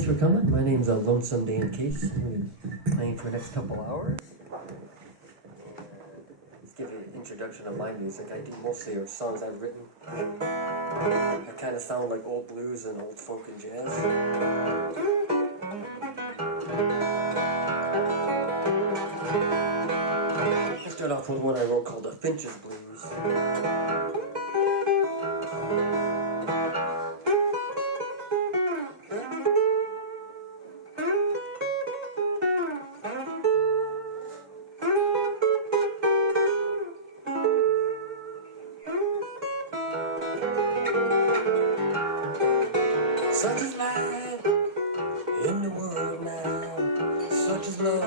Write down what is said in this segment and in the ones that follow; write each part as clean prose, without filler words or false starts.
thanks for coming. My name's Lonesome Dan Kase. I'm going to be playing for the next couple hours. Let's give you an introduction of my music. I do mostly songs I've written. I kind of sound like old blues and old folk and jazz. I start off with one I wrote called The Finch's Blues. Such is life in the world now, such is love.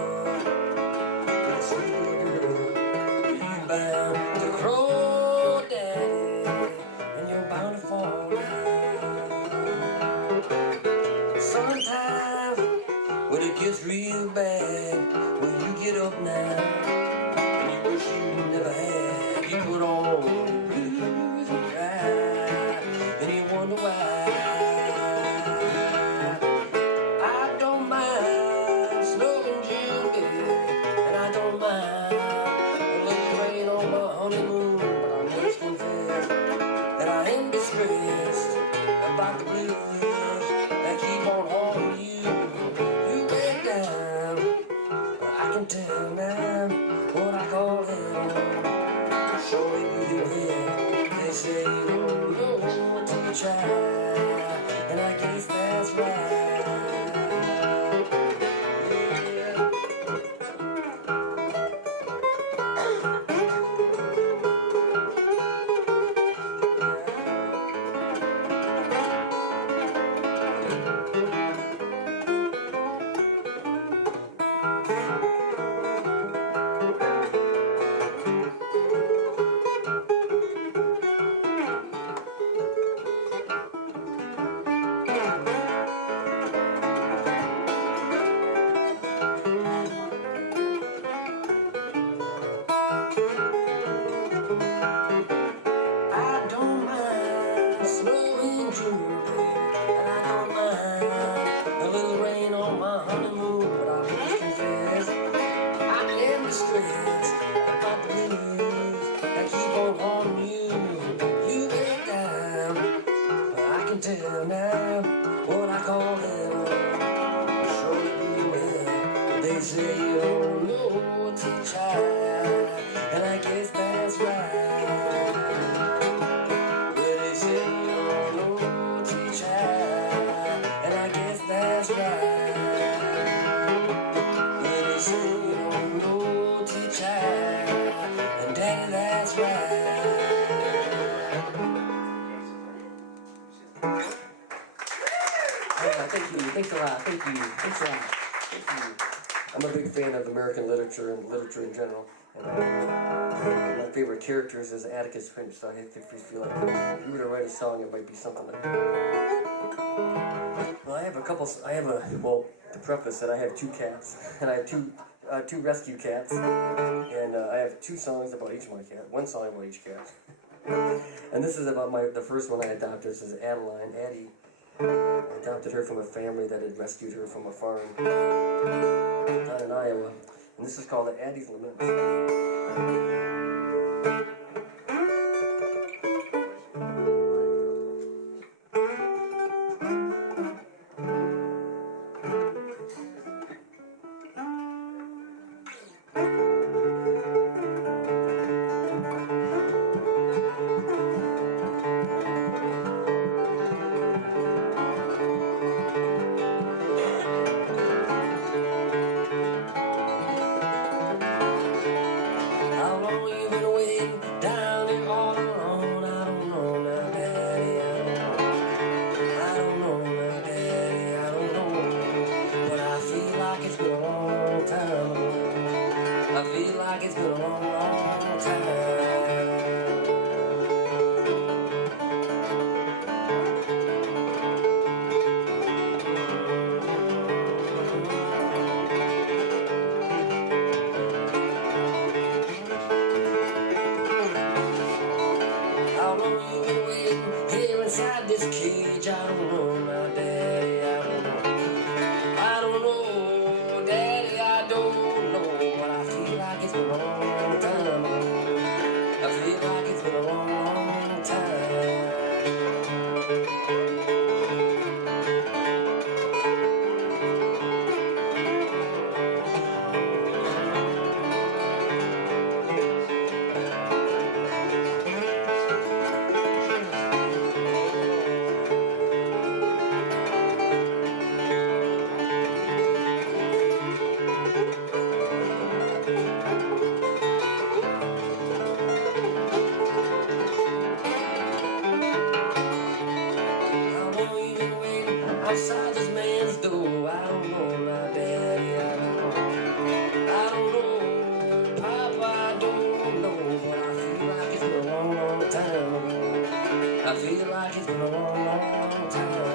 It's you're bound to grow, daddy, and you're bound to fall down. Sometimes when it gets real bad, when you get up now, and you wish you never had, you put on the blues and cry, and you wonder why. About the blues that keep on haunting you. You went down, I can tell now what I call hell. Surely you will. They say you don't know until you try, and I guess that's right. Tell now what I call hell. Surely you will. They say you don't know what to try, and I guess that's right. But they say you don't know what to try, and I guess that's right. But they say you don't know what to try, and daddy, that's right. Thank you. Thanks a lot. Thank you. Thanks a lot. Thank you. I'm a big fan of American literature and literature in general. And my favorite characters is Atticus Finch, so I feel like if you were to write a song, it might be something like that. Well, to preface it, I have two cats, and I have two rescue cats, and I have two songs about each of my cat, one song about each cat. And this is about the first one I adopted. This is Adeline, Addie. I adopted her from a family that had rescued her from a farm down in Iowa. And this is called the Addie's Lament. I feel like it's been a long, long time. How long you been waiting here inside this cage? I don't know, my daddy, I don't know. I feel like it's been a long, long time.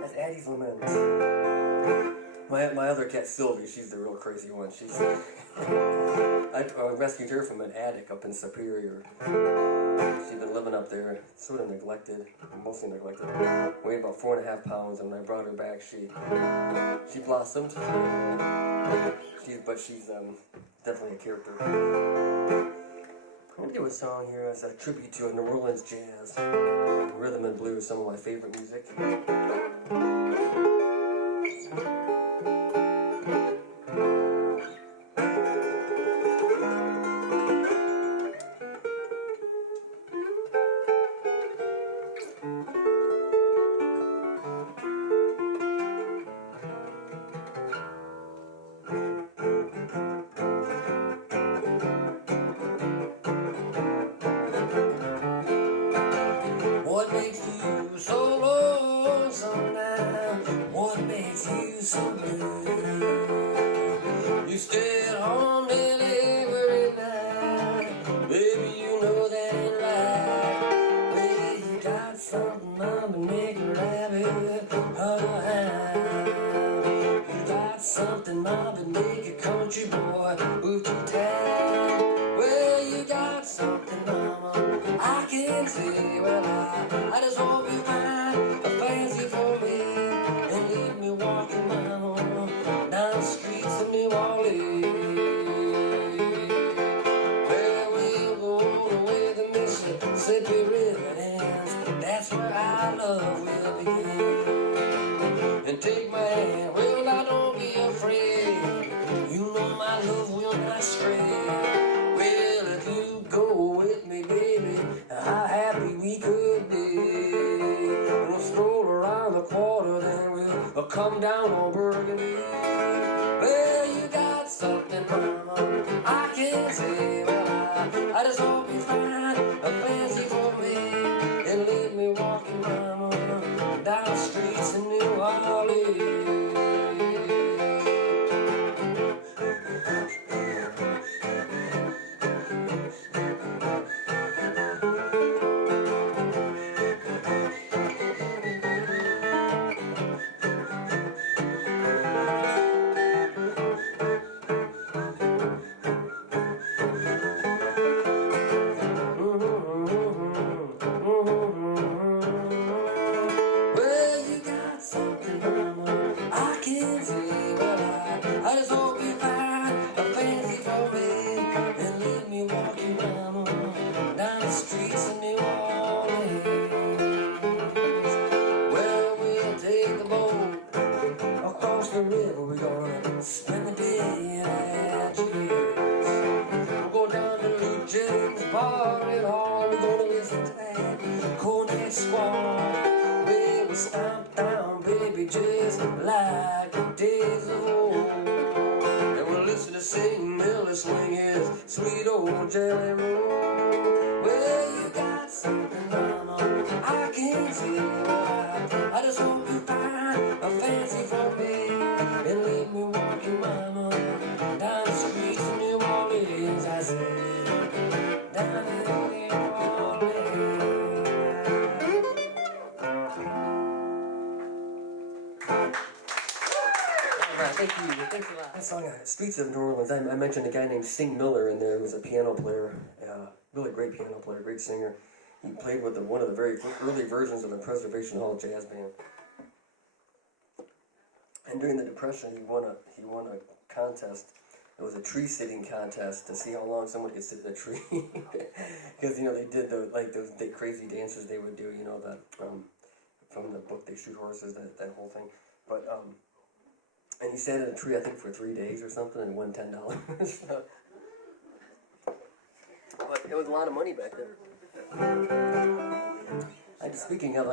That's Addie's Lament. My other cat, Sylvie, she's the real crazy one. I rescued her from an attic up in Superior. She'd been living up there, sort of neglected, mostly neglected. Weighed about 4.5 pounds, and when I brought her back, she blossomed. But she's definitely a character. I'm gonna do a song here as a tribute to New Orleans jazz. Rhythm and blues, some of my favorite music. What makes you so lonesome now? What makes you so blue? You stay at home nearly every night. Baby, you know that ain't right. Baby, you got something that'll make you happy. You got something that'll make a country boy move to town. Well, you got something, mama, I can't say. Well, I just hope you find a fancy for me and leave me walking down the streets of New Orleans. Well, we'll go all the way to the Mississippi River ends. That's where our love will begin. And take my hand, well, now don't be afraid. You know my love will not stray. Well, if you go with me, baby, how happy we could be. And we'll stroll around the quarter, then we'll come down on Burgundy. Well, you got something, mama, I can't say. Well, I just hope you find a fancy for me and let me walking, mama, down the streets of New Orleans. I just hope you find a fancy for me and let me walk you down the streets of New Orleans. Well, we'll take the boat across the river. We're gonna spend the day at Algiers. We'll go down to Lou James Bar and Hall. We're gonna listen to that Cornet Squad. We will stomp down, baby, just like the days of old. Listen to sing, Miller swing his sweet old jelly roll. Well, you got something, mama, I can't say why. I just hope you find a fancy for me and let me walk you, mama, down the streets of New Orleans. I said, down in New Orleans. Right, thank you. Thanks a lot. That song, Streets of New Orleans, I mentioned a guy named Sing Miller in there who was a piano player, really great piano player, great singer. He played with one of the very early versions of the Preservation Hall Jazz Band. And during the Depression, he won a contest. It was a tree sitting contest to see how long someone could sit in a tree. Because they did those crazy dances they would do. From the book They Shoot Horses, that whole thing. But and he sat in a tree I think for 3 days or something and won $10. But it was a lot of money back then. Speaking of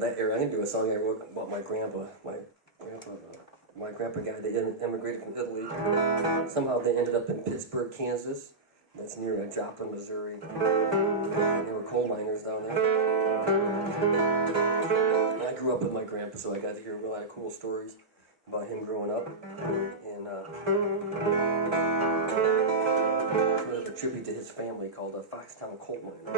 that era, I'm gonna do a song I wrote about my grandpa. My grandpa guy, they immigrated from Italy. Somehow they ended up in Pittsburgh, Kansas. That's near Joplin, Missouri. They were coal miners down there. And I grew up with my grandpa, so I got to hear a lot of cool stories about him growing up. And sort of a tribute to his family called the Foxtown Coal Mine.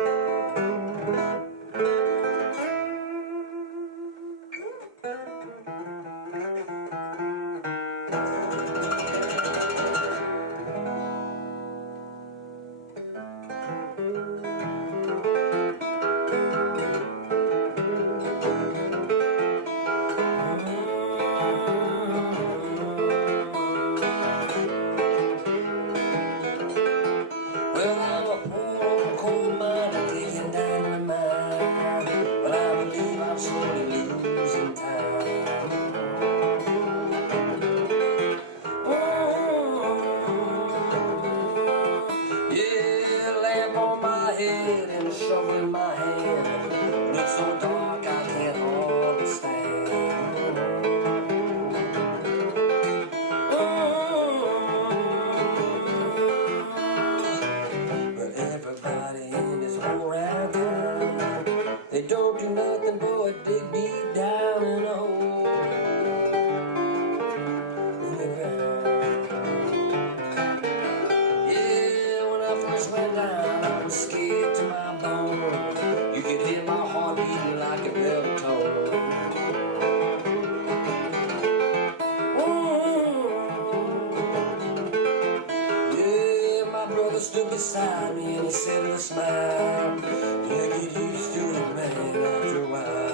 Stood beside me and he said with a smile, "Yeah, get used to it, man, after a while."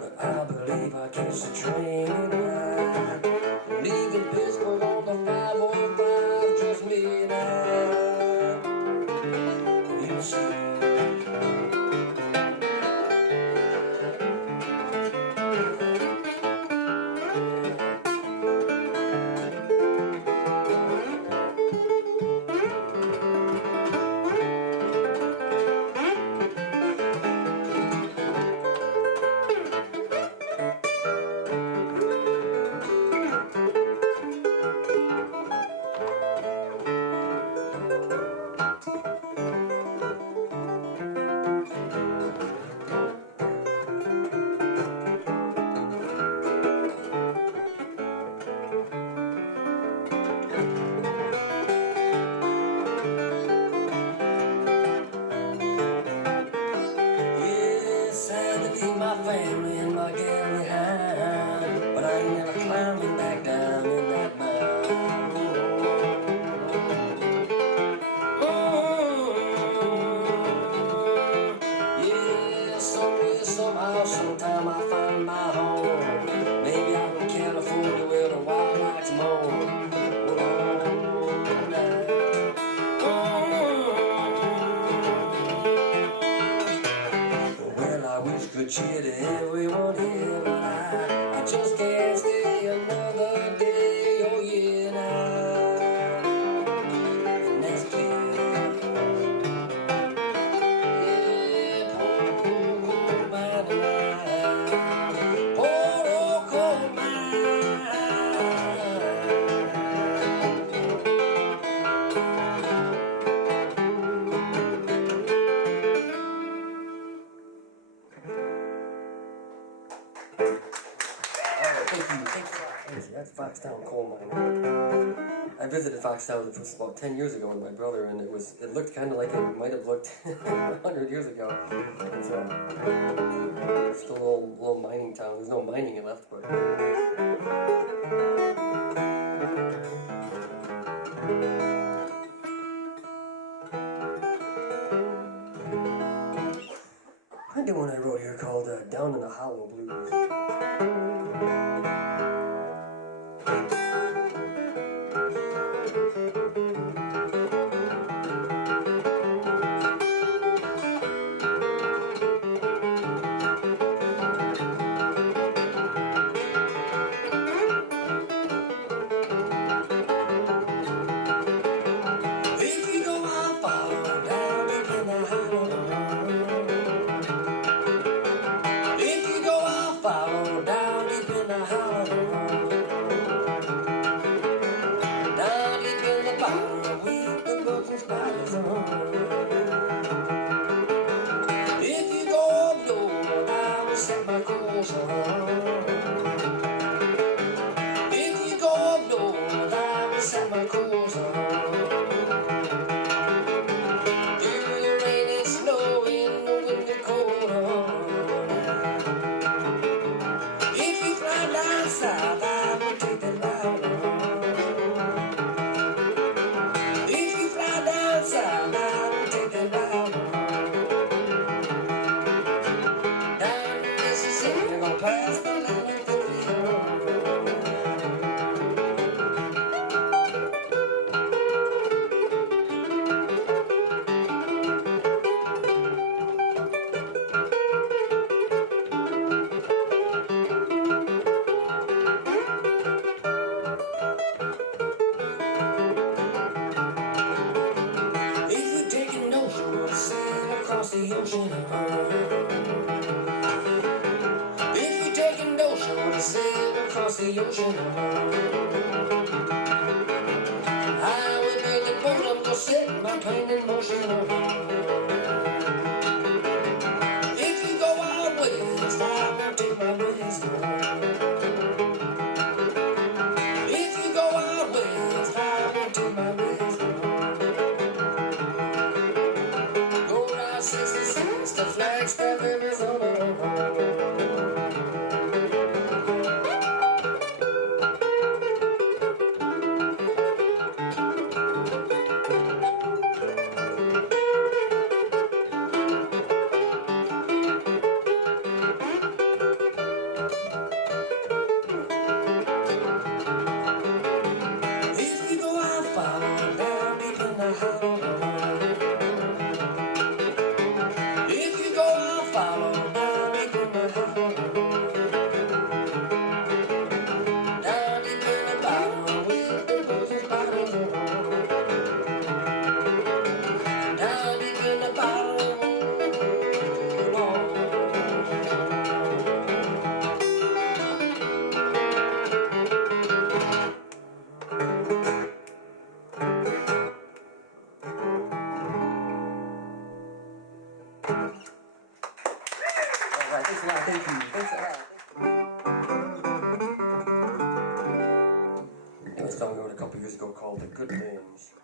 But I believe I catch the train tonight, leaving Pittsburgh on the 505, just me and I. You see. Family and my gal behind, but I ain't never climbing back down in that mountain. Yeah, somewhere, somehow, sometime I find my home. Maybe out in California where the wildlife moan. Good cheer to everyone here, but I just can't stay another day, oh yeah, now, and that's clear. Yeah, poor coal mine tonight, poor old coal mine. Thank you. That's Foxtown Coal Mine. I visited Fox Tower about 10 years ago with my brother, and it looked kind of like it might have looked 100 years ago. It's still a little mining town. There's no mining left, but. I did one I wrote here called Down in the Hollow Blues. Called The Good Things.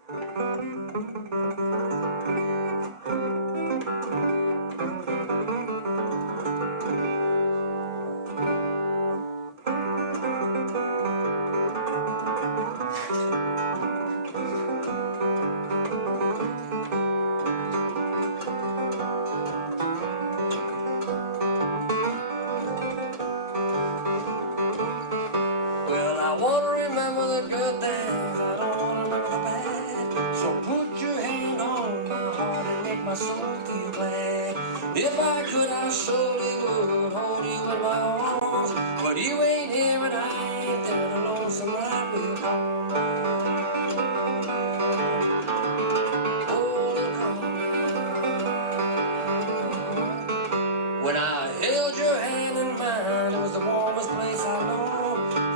Well, I want to remember the good things. I don't want to remember the bad. So put your hand on my heart and make my soul feel glad. If I could, I surely would hold you in my arms. But you ain't here and I ain't there. The lonesome ride will come. Oh, it'll come. When I held your hand in mine, it was the warmest place I know.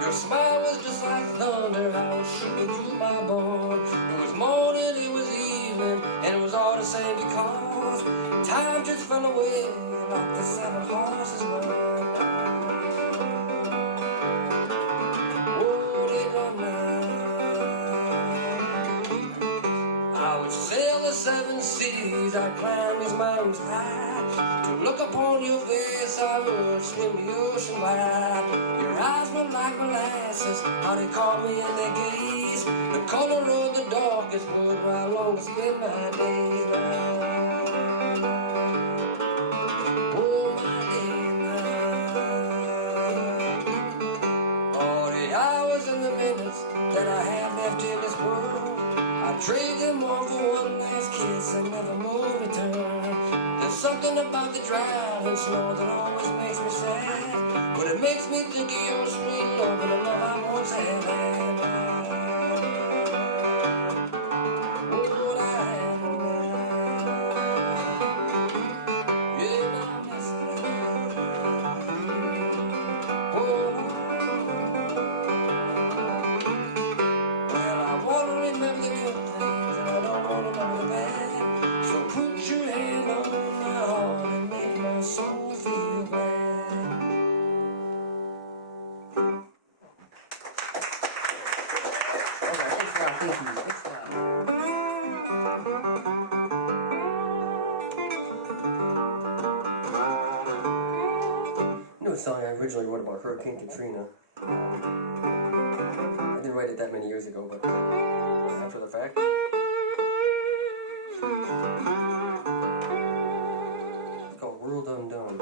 Your smile was just like thunder, how it shooting through my bones. It was morning, it was evening, and it was all the same because time just fell away like the 7 horses run. Oh, they run now. days I climbed these mountains high. To look upon your face I would swim the ocean wide. Your eyes were like molasses, how they caught me in their gaze. The color of the darkest wood where I long to spend my days now. Oh, my days now. All the hours and the minutes that I have left in this world, I trade them all for one last kiss and never more return. There's something about the driving snow that always makes me sad, but it makes me think of your sweet love and the love I once had. Oh, what I have now. Yeah, now I miss it. Oh, well, I want to remember the good things and I don't want to remember the bad. So put your hand on my heart and make my soul feel glad. Okay, thanks a lot. Thank you. Thanks a lot. You know a song I originally wrote about Hurricane Katrina. I didn't write it that many years ago, but after the fact. It's called World Undone.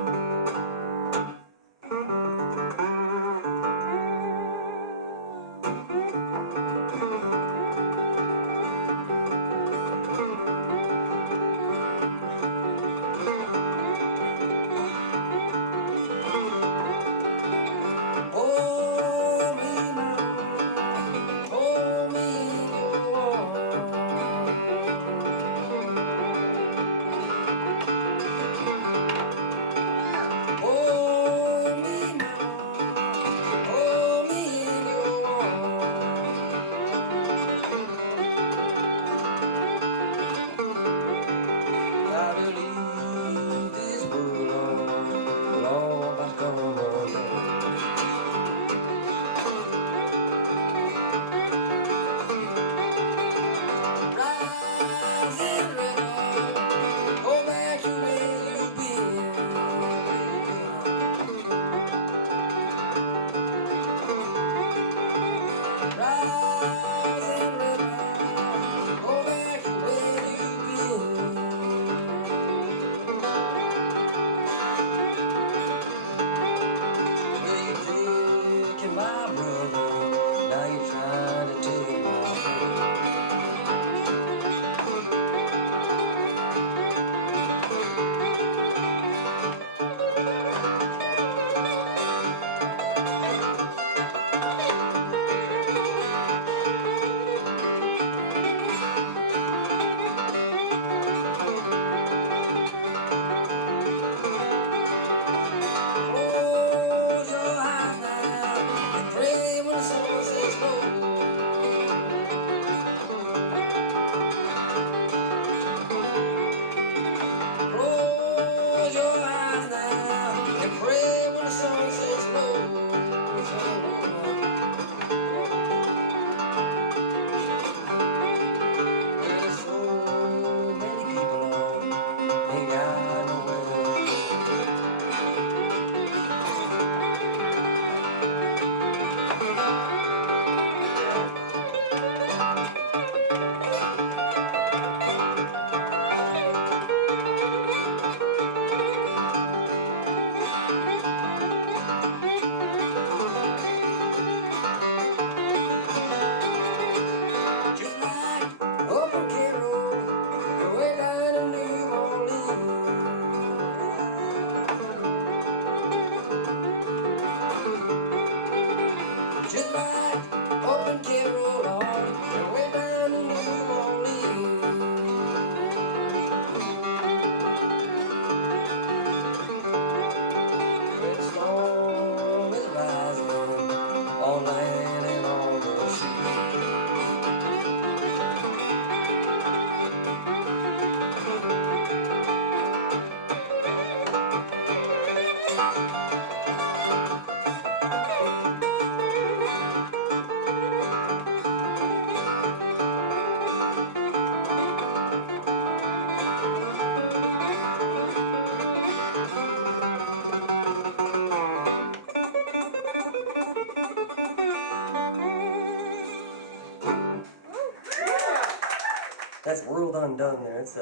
that's World Undone there. It's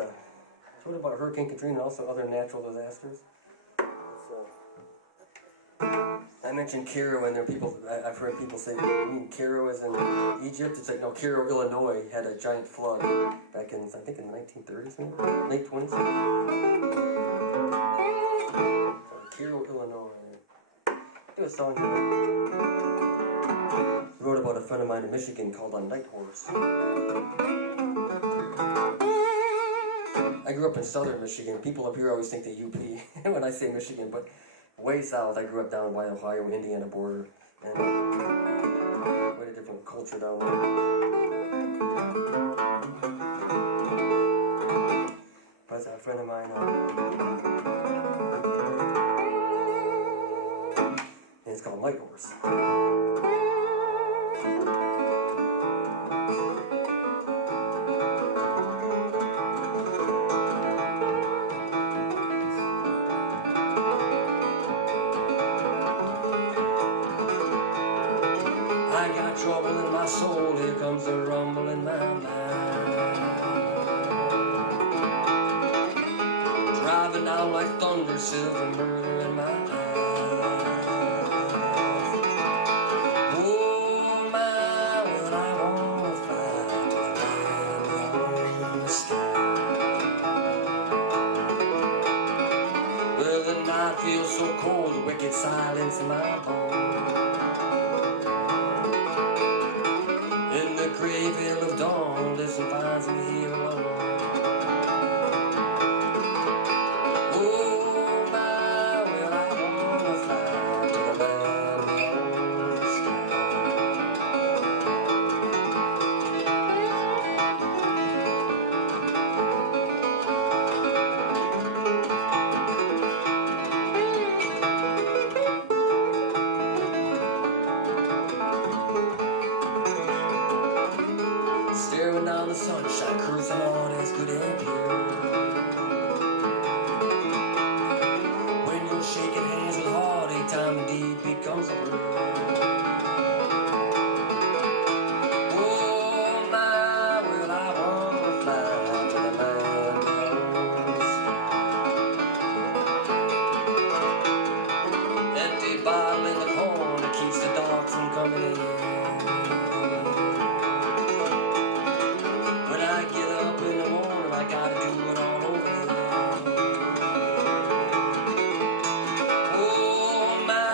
what about Hurricane Katrina and also other natural disasters? I mentioned Cairo, and there are people, I've heard people say, you mean Cairo is in Egypt? It's like, no, Cairo, Illinois had a giant flood back in, I think in the 1930s, maybe? Late 20s? Cairo, Illinois. Do a song here. I wrote about a friend of mine in Michigan called A Night Horse. I grew up in southern Michigan. People up here always think they UP when I say Michigan, but way south. I grew up down by Ohio, Indiana border, and quite a different culture down there. But a friend of mine, and it's called Night Horse. Trouble in my soul, here comes the rumble in my mind. Driving down like thunder, silver murder in my eyes. Oh my, what I wanna fly to the land beyond the sky. Well, the night feels so cold, the wicked silence in my bones. Gray veil of dawn, listen, finds me here alone. Oh my, well I wanna fly to the land beyond the sky. Staring down the sunshine, cruising on as good and pure. When you're shaking hands with heartache, time indeed becomes a blur. Oh my, well I wanna fly to the land beyond the sky. Empty bottle in the corner keeps the dark from coming in. I gotta do it all over again. Oh my,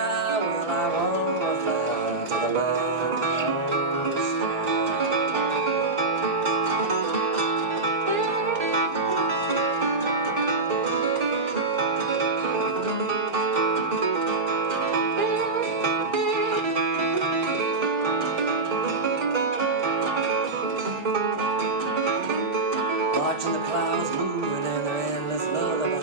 well I wanna fly to the land beyond the sky. Watching the clouds moving and their endless lullaby.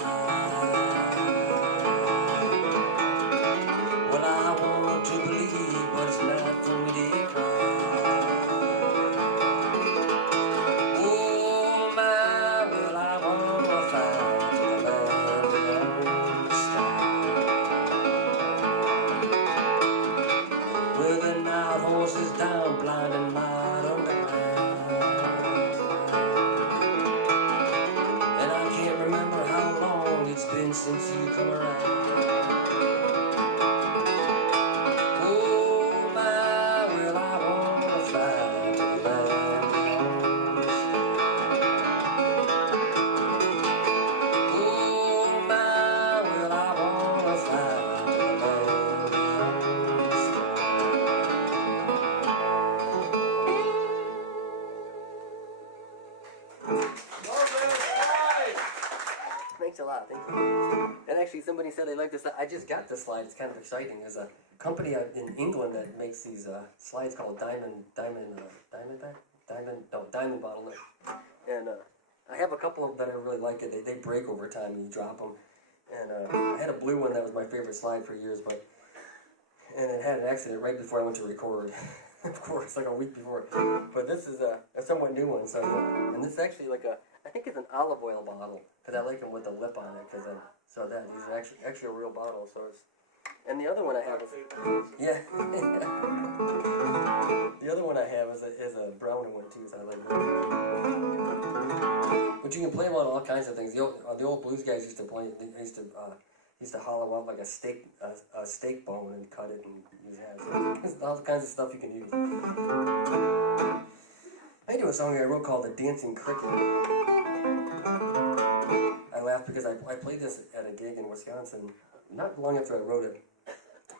Well, I want to believe, but it's not for me to cry. Oh my, well I wanna fly to the land beyond the sky. Where the night horse is down, blinding light underground. It's been since you come around. Oh my, well I wanna fly to the land beyond the sky. Oh my, well I wanna fly to the land beyond the sky. Thanks a lot, thank you. And actually, somebody said they like this. I just got this slide. It's kind of exciting. There's a company in England that makes these slides called Diamond Bottleneck. And I have a couple of them that I really like. It. They break over time. You drop them. And I had a blue one that was my favorite slide for years, and it had an accident right before I went to record. Of course, like a week before. But this is a somewhat new one. So, and this is actually like I think it's an olive oil bottle, because I like them with the lip on it. These are actually a real bottle. So it's And the other one I have is, yeah. The other one I have is a browner one too, so I like that. But you can play them on all kinds of things. The old blues guys used to play. They used to hollow out like a steak bone and cut it and use that. So there's all kinds of stuff you can use. I do a song I wrote called "The Dancing Cricket." I laughed because I played this at a gig in Wisconsin not long after I wrote it.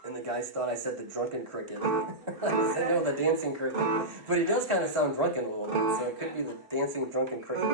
And the guys thought I said the drunken cricket. I said, no, the dancing cricket. But he does kind of sound drunken a little bit, so it could be the dancing drunken cricket.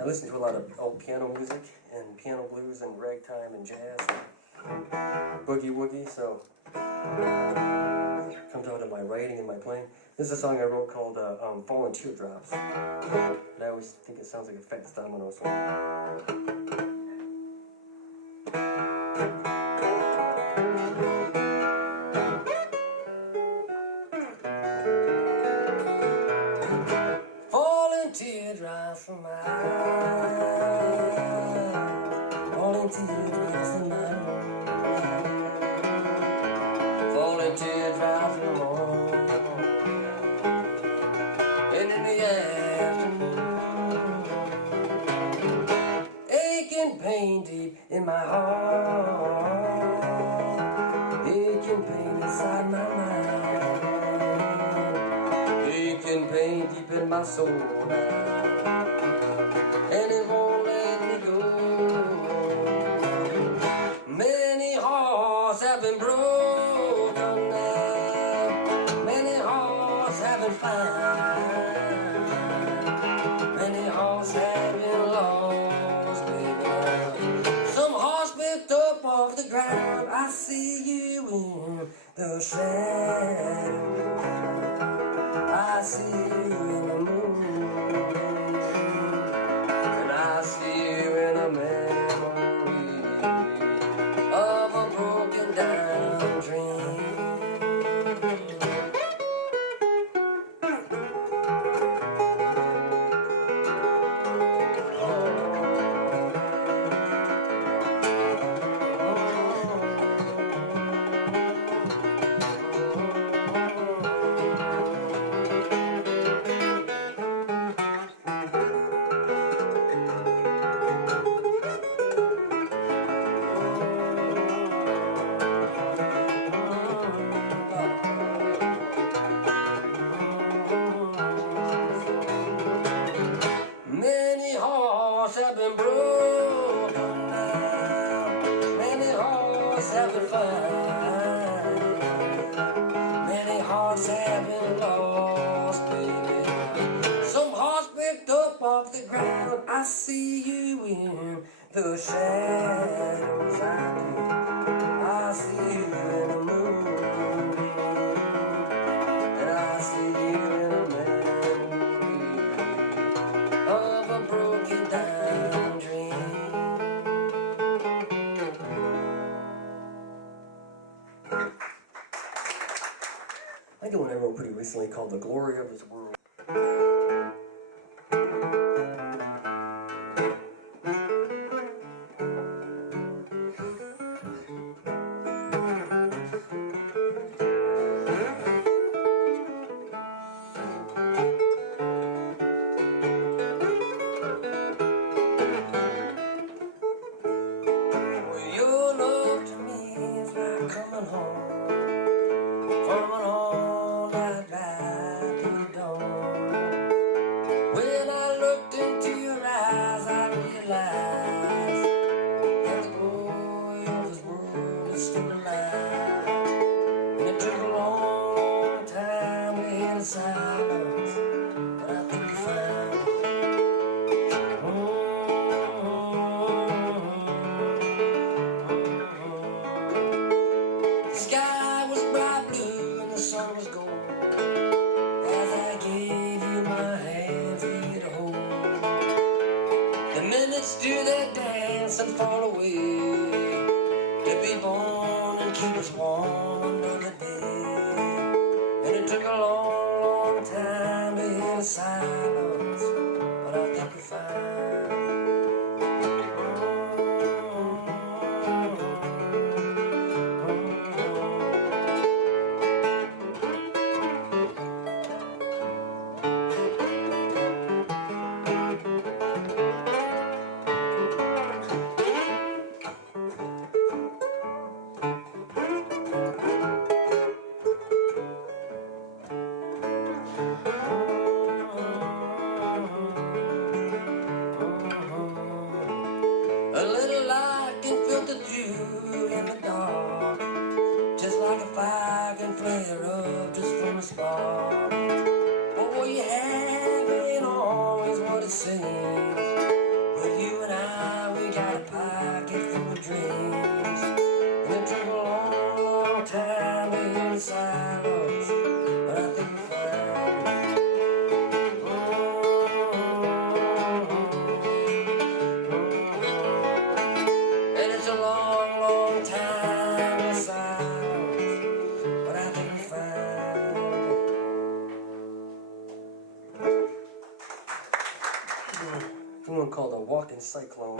I listen to a lot of old piano music and piano blues and ragtime and jazz and boogie woogie, so it comes out of my writing and my playing. This is a song I wrote called Fallen Teardrops, and I always think it sounds like a Fats Domino song. Teardrops from my eyes, falling teardrops from my eyes, falling teardrops from my and in the afternoon, aching pain deep in my heart, aching pain inside my mind, aching pain deep in my soul. And it won't let me go. Many hearts have been broken now. Many hearts have been found. Many hearts have been lost, baby. Some hearts picked up off the ground. I see you in the shadow. I see you in the moon. hearts have been lost, baby. Some hearts picked up off the ground. I see you in the shadows. I see you in the moonbeam, and I see you in a memory of a broken down dream. I did one I wrote pretty recently called The Glory of His World. Well, your love to me is like coming home from an all-night ride to the dawn. When I looked into your eyes, I realized that the glory of His world is still alive. And it took a long time to hear the silence, but I think we found it. The sky was bright blue and the sun was gold as I gave you my hand for you to hold. The minutes do their dance and fall away to be born and keep us warm another day. And it took a long, long time to hear the silence, but I think we found it. A little light can filter through in the dark, just like a fire can flare up just from a spark. But what you have ain't always what it seems. But you and I, we got a pocket full of dreams. And it took a long, long time to hear the silence, but I think we found it. And it's a long, long time in silence, but I think we found it. One called A Walking Cyclone.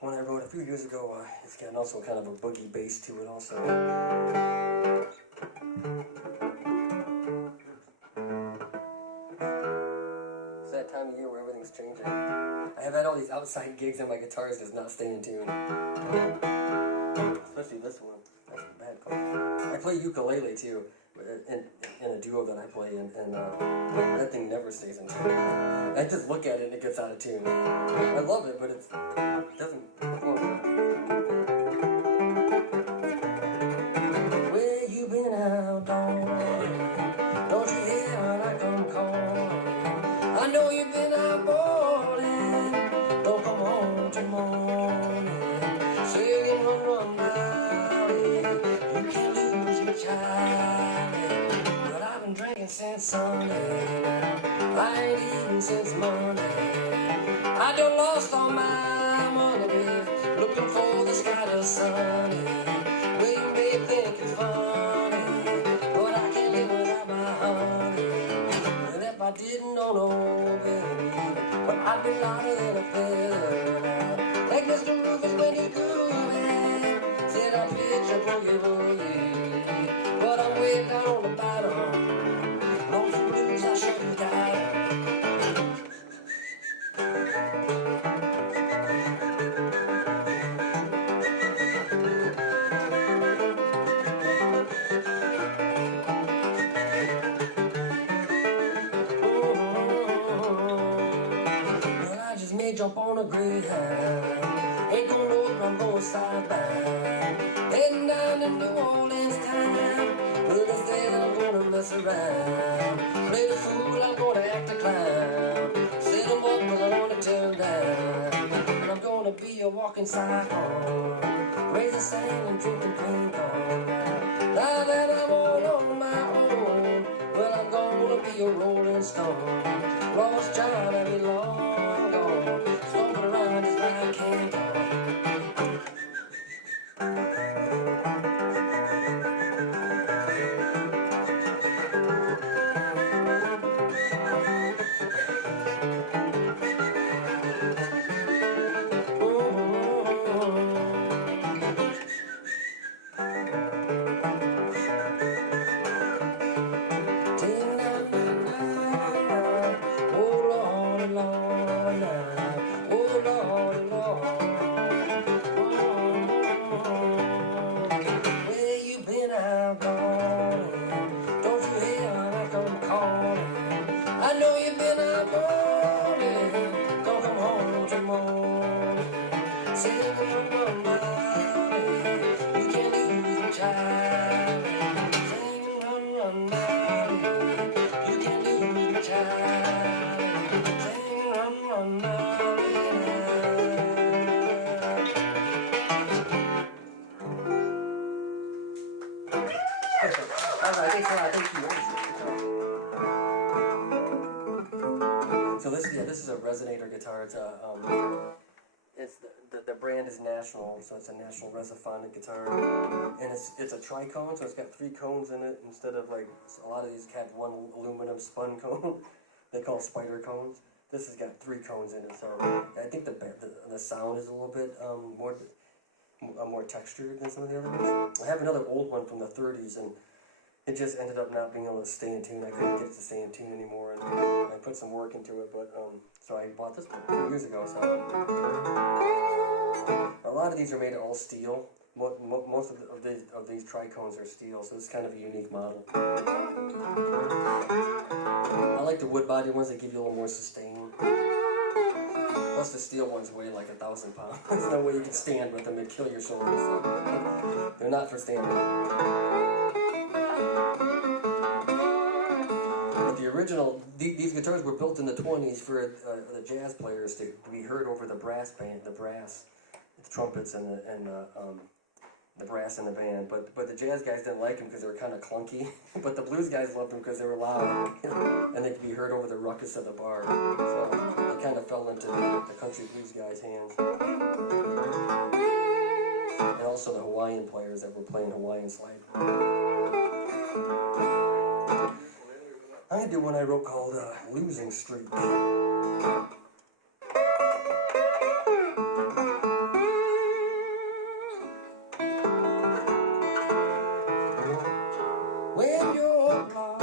One I wrote a few years ago. It's got also kind of a boogie bass to it also. It's that time of year where everything's changing. I have had all these outside gigs and my guitar is just not staying in tune. Especially this one. That's a bad call. I play ukulele too, in a duo that I play, and that thing never stays in tune. I just look at it and it gets out of tune. I love it, but it doesn't perform. Where you been out, don't you hear when I come calling? I know you've been out balling. Don't come home till morning. Singing run, run, Valley. You can't lose your child. But I've been drinking since Sunday. I ain't eating since Monday. I done lost all my money, babe, looking for the sky to sunny. Well, you may think it's funny, but I can't live without my honey. And if I didn't know no better, but I'd be lighter than a feather now. Like Mr. Rufus when he's grooving, said I picture boogie boogie, but I'm way down on the bottom. Lonesome blues, I sure you got 'em. Well, I just may jump on a Greyhound. Ain't gonna know southbound, heading down to New Orleans town. But instead I'm gonna mess around, play the fool, I'm gonna act a clown. Set 'em up, but I wanna turn down. And I'm gonna be a walking cyclone, raising sand and drinking clean corn. Now that I'm all on my own, well, I'm gonna be a rolling stone. Lost John, I be long gone, stomping around as I can go. So this is a resonator guitar. It's the brand is National, so it's a National Resophonic guitar, and it's a tricone, so it's got 3 cones in it instead of like a lot of these have one aluminum spun cone. They call spider cones. This has got 3 cones in it, so I think the sound is a little bit more textured than some of the other ones. I have another old one from the 30s, and it just ended up not being able to stay in tune. I couldn't get it to stay in tune anymore, and I put some work into it, but so I bought this one 2 years ago. So a lot of these are made of all steel. Most of these tricones are steel, so it's kind of a unique model. I like the wood body ones that give you a little more sustain. Plus the steel ones weigh like 1,000 pounds. There's no way you can stand with them, it'd kill your shoulders. So they're not for standing. But the original, these guitars were built in the 20s for the jazz players to be heard over the brass band, the trumpets and the brass in the band. But the jazz guys didn't like them because they were kind of clunky. But the blues guys loved them because they were loud and they could be heard over the ruckus of the bar. So they kind of fell into the country blues guys' hands. And also the Hawaiian players that were playing Hawaiian slide. I did one I wrote called Losing Streak. When you're blind,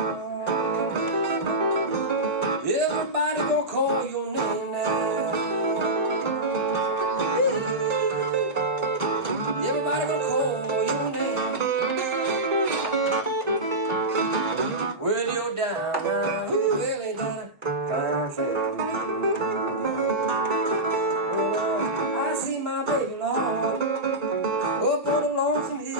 everybody gonna call your name now. Everybody gonna call your name. When you're down now, who really got time for I see my baby Lord up on the Lonesome Hill.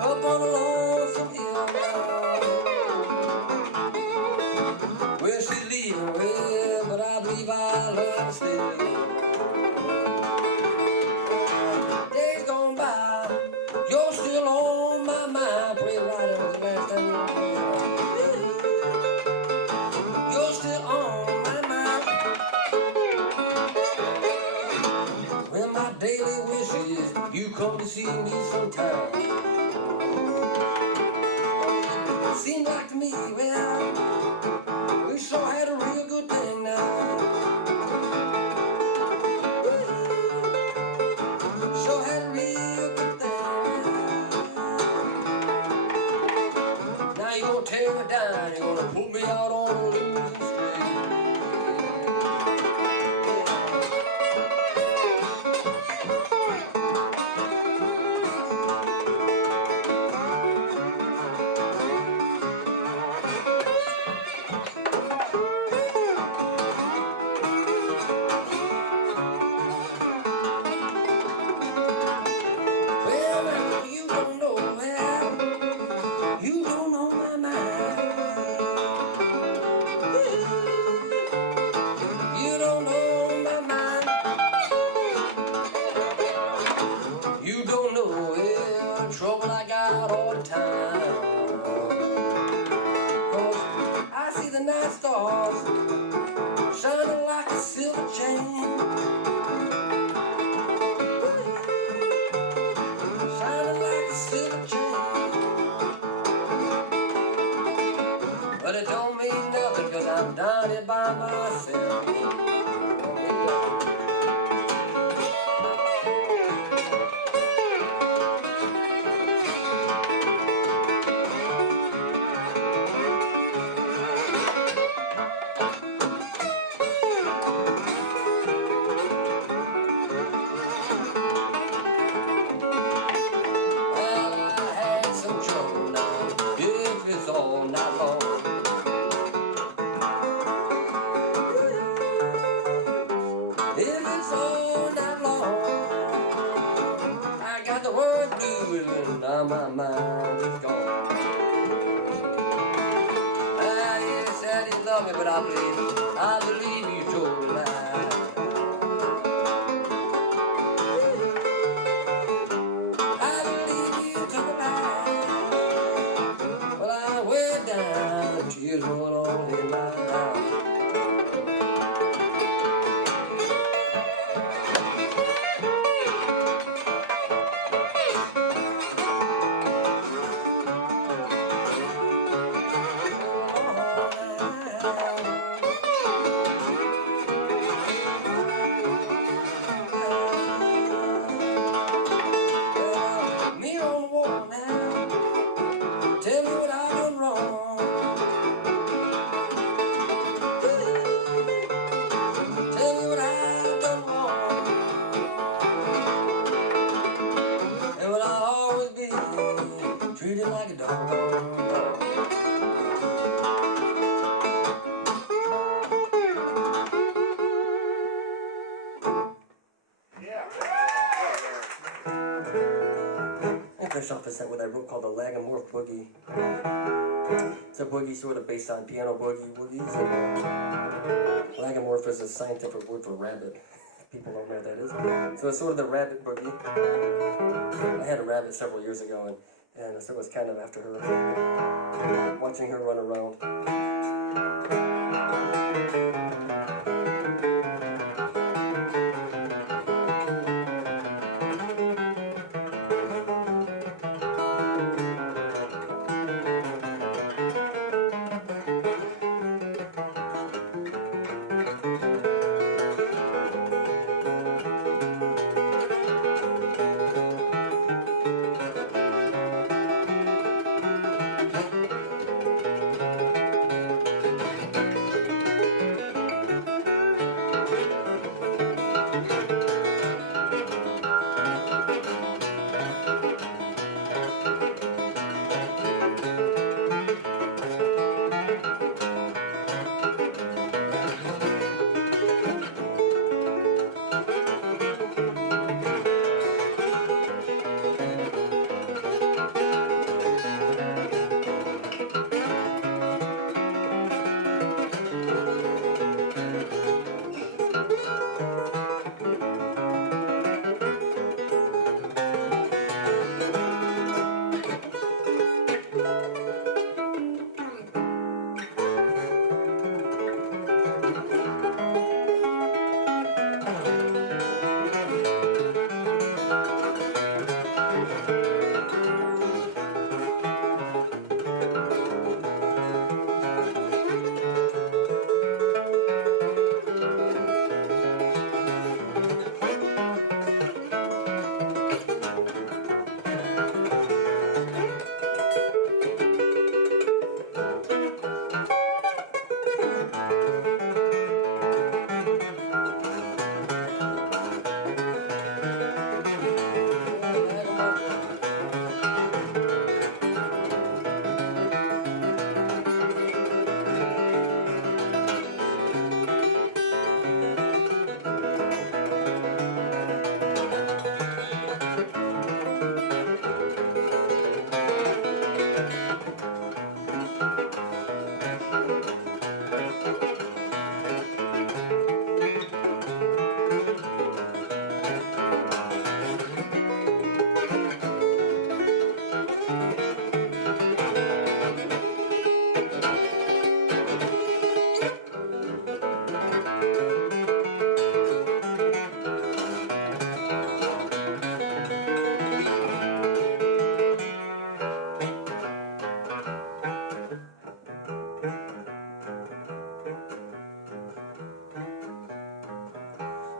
Up on the Lonesome Hill now. Well, she's leaving, well, but I believe I love her still. Days gone by, you're still on my mind. Pray right up the last time you're still on my mind. Well, my daily wish is you come to see me sometime. Seemed like to me, well, we sure had a real good thing now. Sure had a real good thing. Now you're gonna tear me down, you're gonna put me out on a losing streak. dance all night long. I got the word blues and now my mind is gone. Ah, you said you love me, but I believe you told a lie. I believe you told a lie. Well, I went down, tears rolled all in my eyes. Me on the wall now, tell me what I've done wrong. Tell me what I've done wrong. And will I always be treated like a dog? I finished off the set with a wrote called the Lagamorph Boogie. It's a boogie sort of based on piano boogies. Lagamorph is a scientific word for rabbit. People don't know what that is. So it's sort of the rabbit boogie. I had a rabbit several years ago, and so it was kind of after her, watching her run around.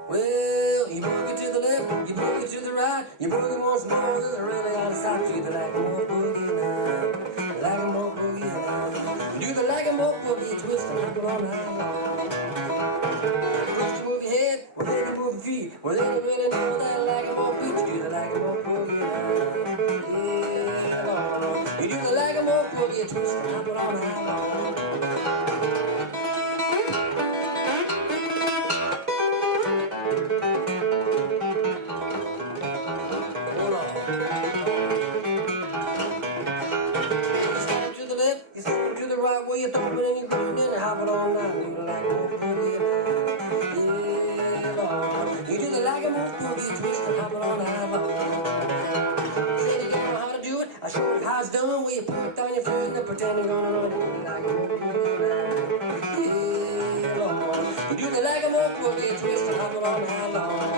Well, you boogie to the left, you boogie to the right, you boogie once more, cause I really ought to stop you. The Lagamore boogie now, the Lagamore boogie now. Do the Lagamore boogie, twist and knock it all night long. First you move your head, well then you move your feet, well then you really know that Lagamore beat. You do the Lagamore boogie now, yeah, Lord. You do the Lagamore boogie, twist and knock it all night long. like a monkey boogie twist and hop it all night long. Said you don't know how to do it, I showed you how it's done. Where you put on your foot and pretend you're gonna run. Do like a monkey boogie, yeah, Lord. You do the like a monkey boogie twist and hop it all night long.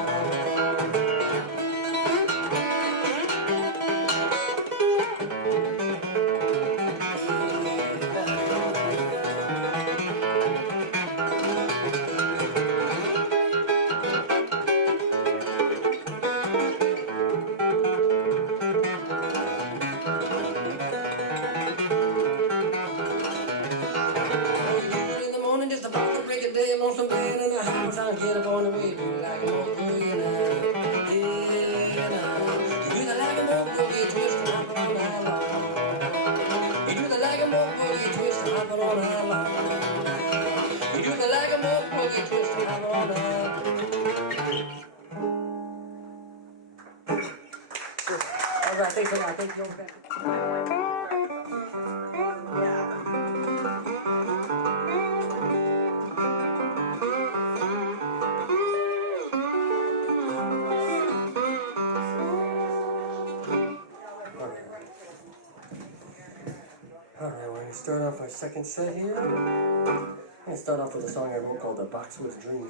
Lonesome man in the house, I'll get up on the way. Do like a monkey boogie now, yeah, now. You do the like a monkey boogie twist and hop it all night long. You do the like a monkey boogie twist and hop it all night long. You do the like a monkey boogie twist and hop it all night. All right, thanks a lot. Thank you. Alright, we're going to start off our second set here. I'm going to start off with a song I wrote called The Boxwood's Dream.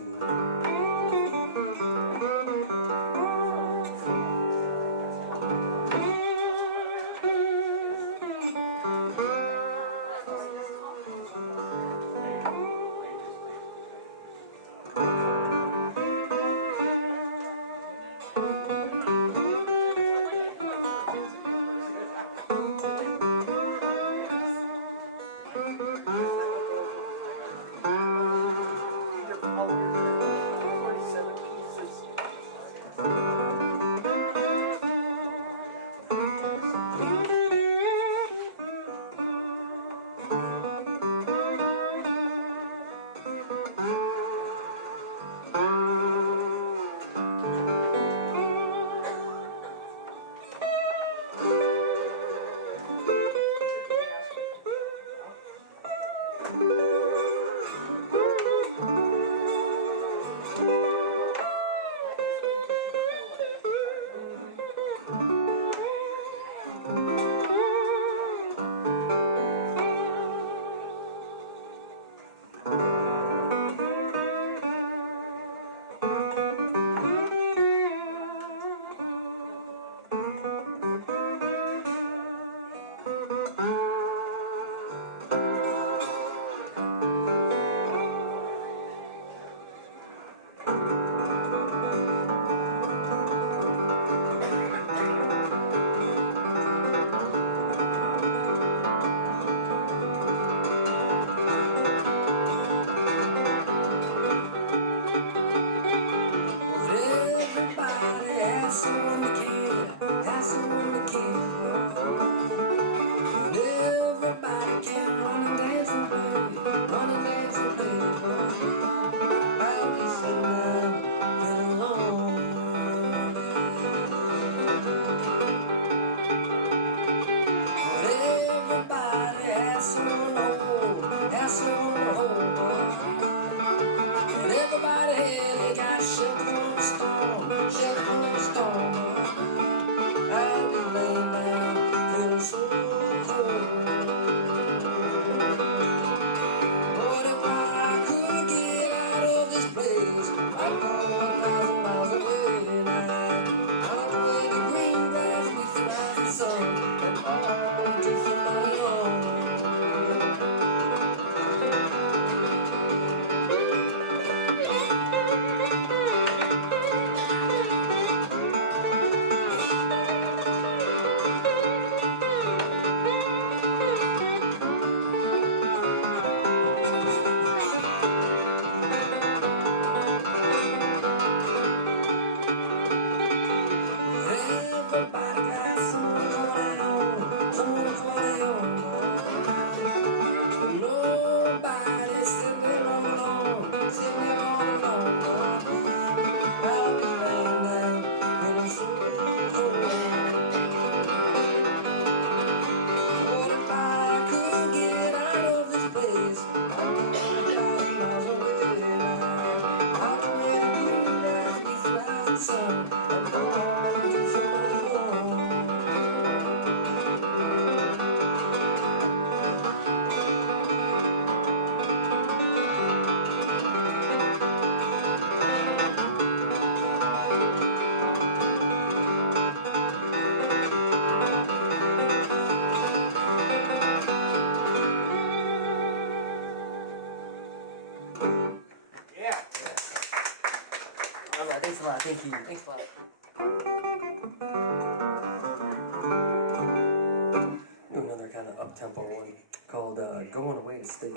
Yeah, thanks a lot. Thank you. Thanks a lot. Do another kind of up-tempo one called Going Away to Stay.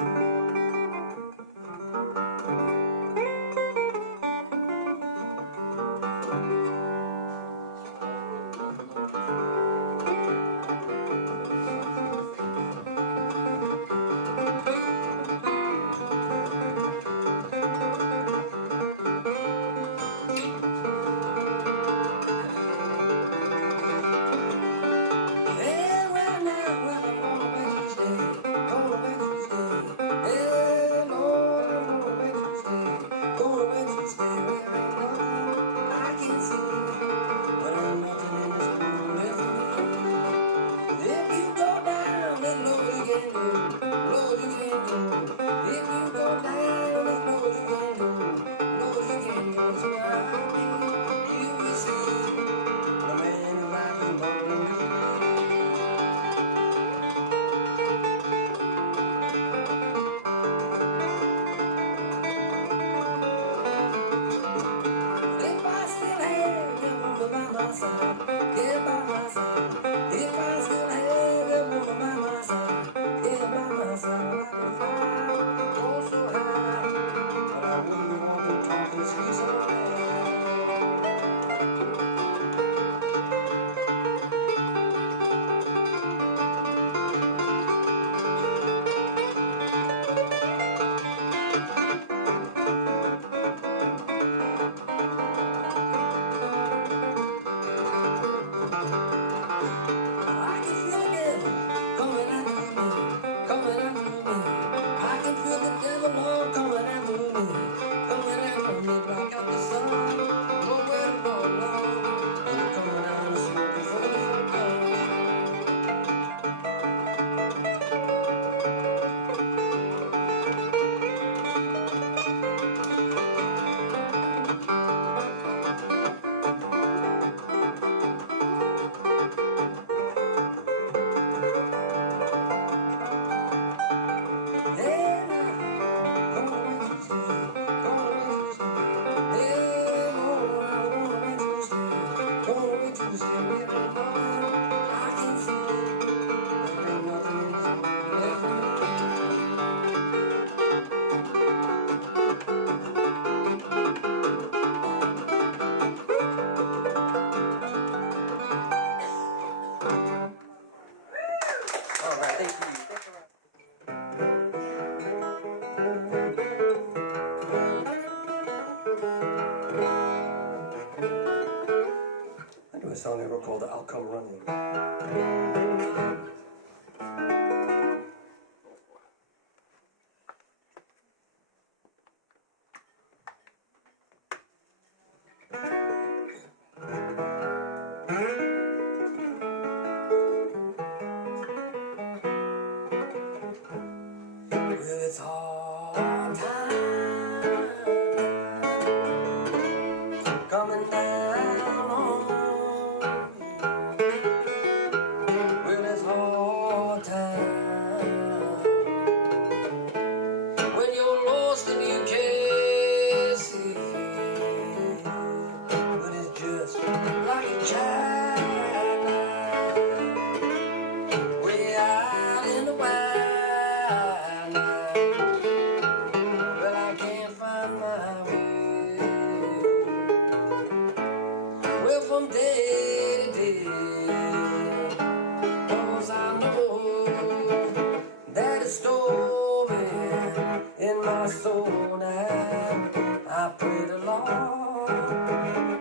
All right, thank you. I do a song I wrote called I'll Come Running. Well, it's hard time coming down on me. Well, it's hard time when you're lost and you can't see. But it's just like a child way out in the wild. From day to day, 'cause I know that it's storming in my soul now. I pray the Lord,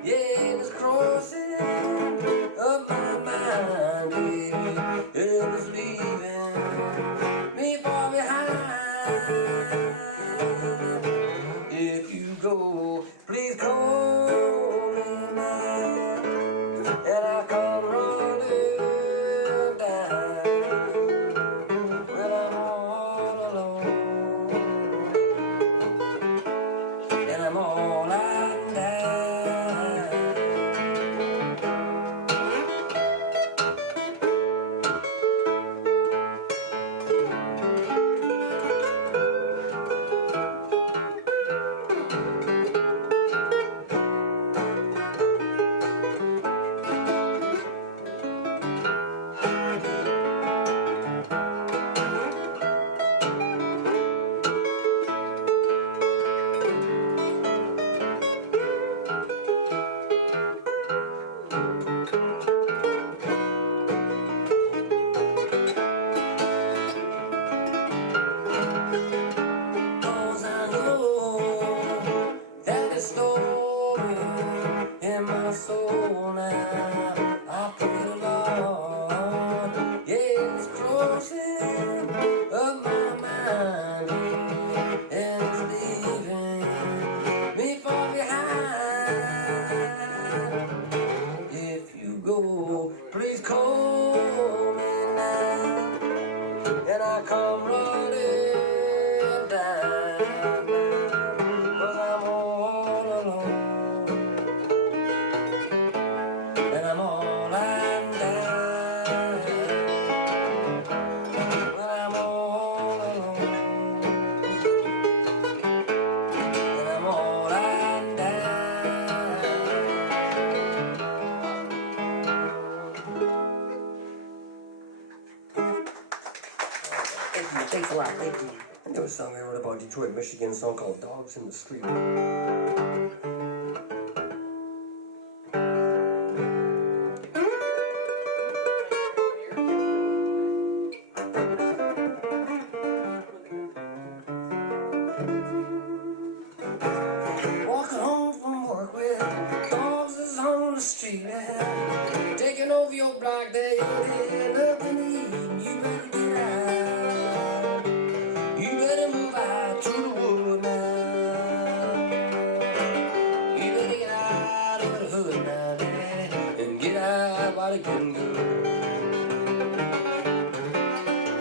yeah, it's crossing of my mind, baby, and it's leaving me far behind. If you go, please call me now. Thanks a lot. Thank you. And there was a song I wrote about Detroit, Michigan, a song called Dogs in the Street. Walking home from work with dogs is on the street, taking over your block, there ain't nothing to eat. You better get out. You better move out to the wood now. You better get out of the hood now, Daddy, and get out while it can go.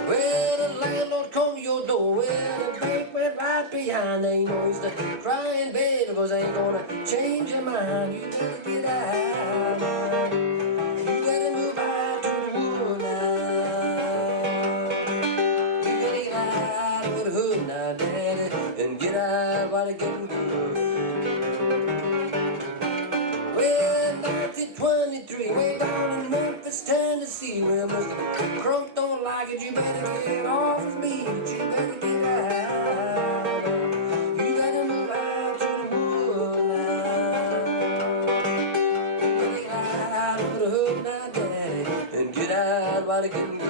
Well, the landlord come to your door. Well, the bank went right behind. Ain't no use to cry in bed, because ain't gonna change your mind. You better get out. You better move out to the wood now. You better get out of the hood now, Daddy, and get out while it getting good. Well, 1923, way down in Memphis, Tennessee. Well, Mr. Crump don't like it. You better get off of me. But you better get out. You better move out to the wood now. You better get out of the hood now, Daddy, and get out while it's getting good.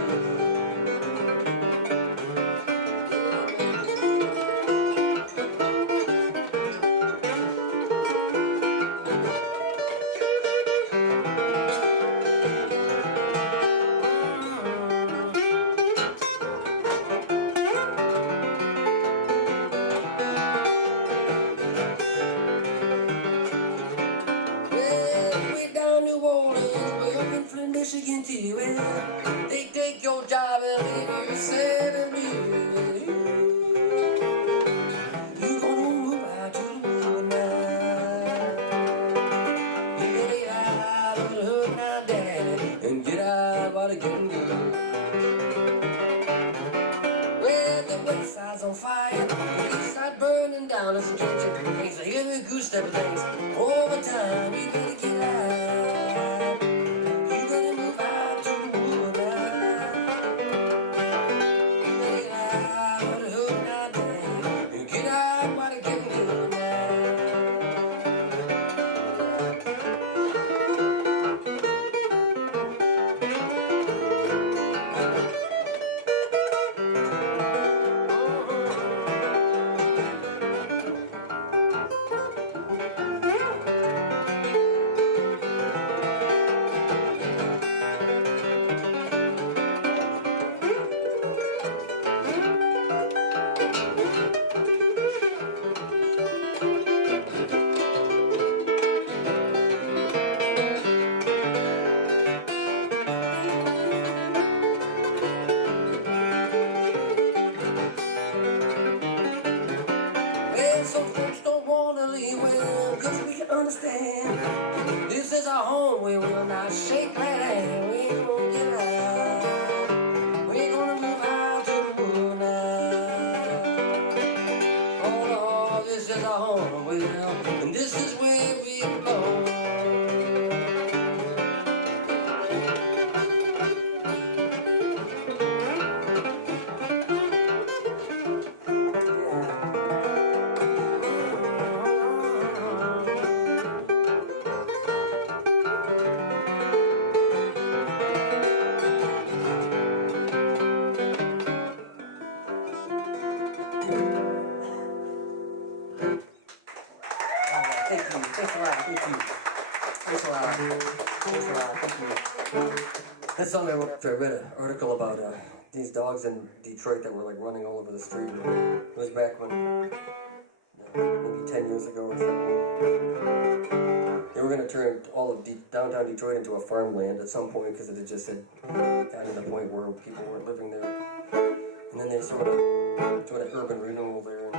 Michigan too. Well, they take your job and leave you sad and blue. You gonna move out to the wood now. You better get out of the hood now, Daddy, and get out while it's getting good. Well, the west side's on fire, the east side burning down. Listen, can't you? Ain't so hear the goose step things over time. You better get out. Some folks don't wanna leave, well, 'cause we can understand. This is our home, we will not shake that hand. We ain't gonna get out. We ain't gonna move out to the wood now. Oh no, this is our home, well, and this is where we belong. Thank you. Thanks a lot. Thank you. Thanks a lot. Thanks a lot. Thank you. That song I wrote after I read an article about these dogs in Detroit that were like running all over the street. It was back when, maybe 10 years ago or something. They were going to turn all of downtown Detroit into a farmland at some point because it had just had gotten to the point where people weren't living there. And then they sort of urban renewal there.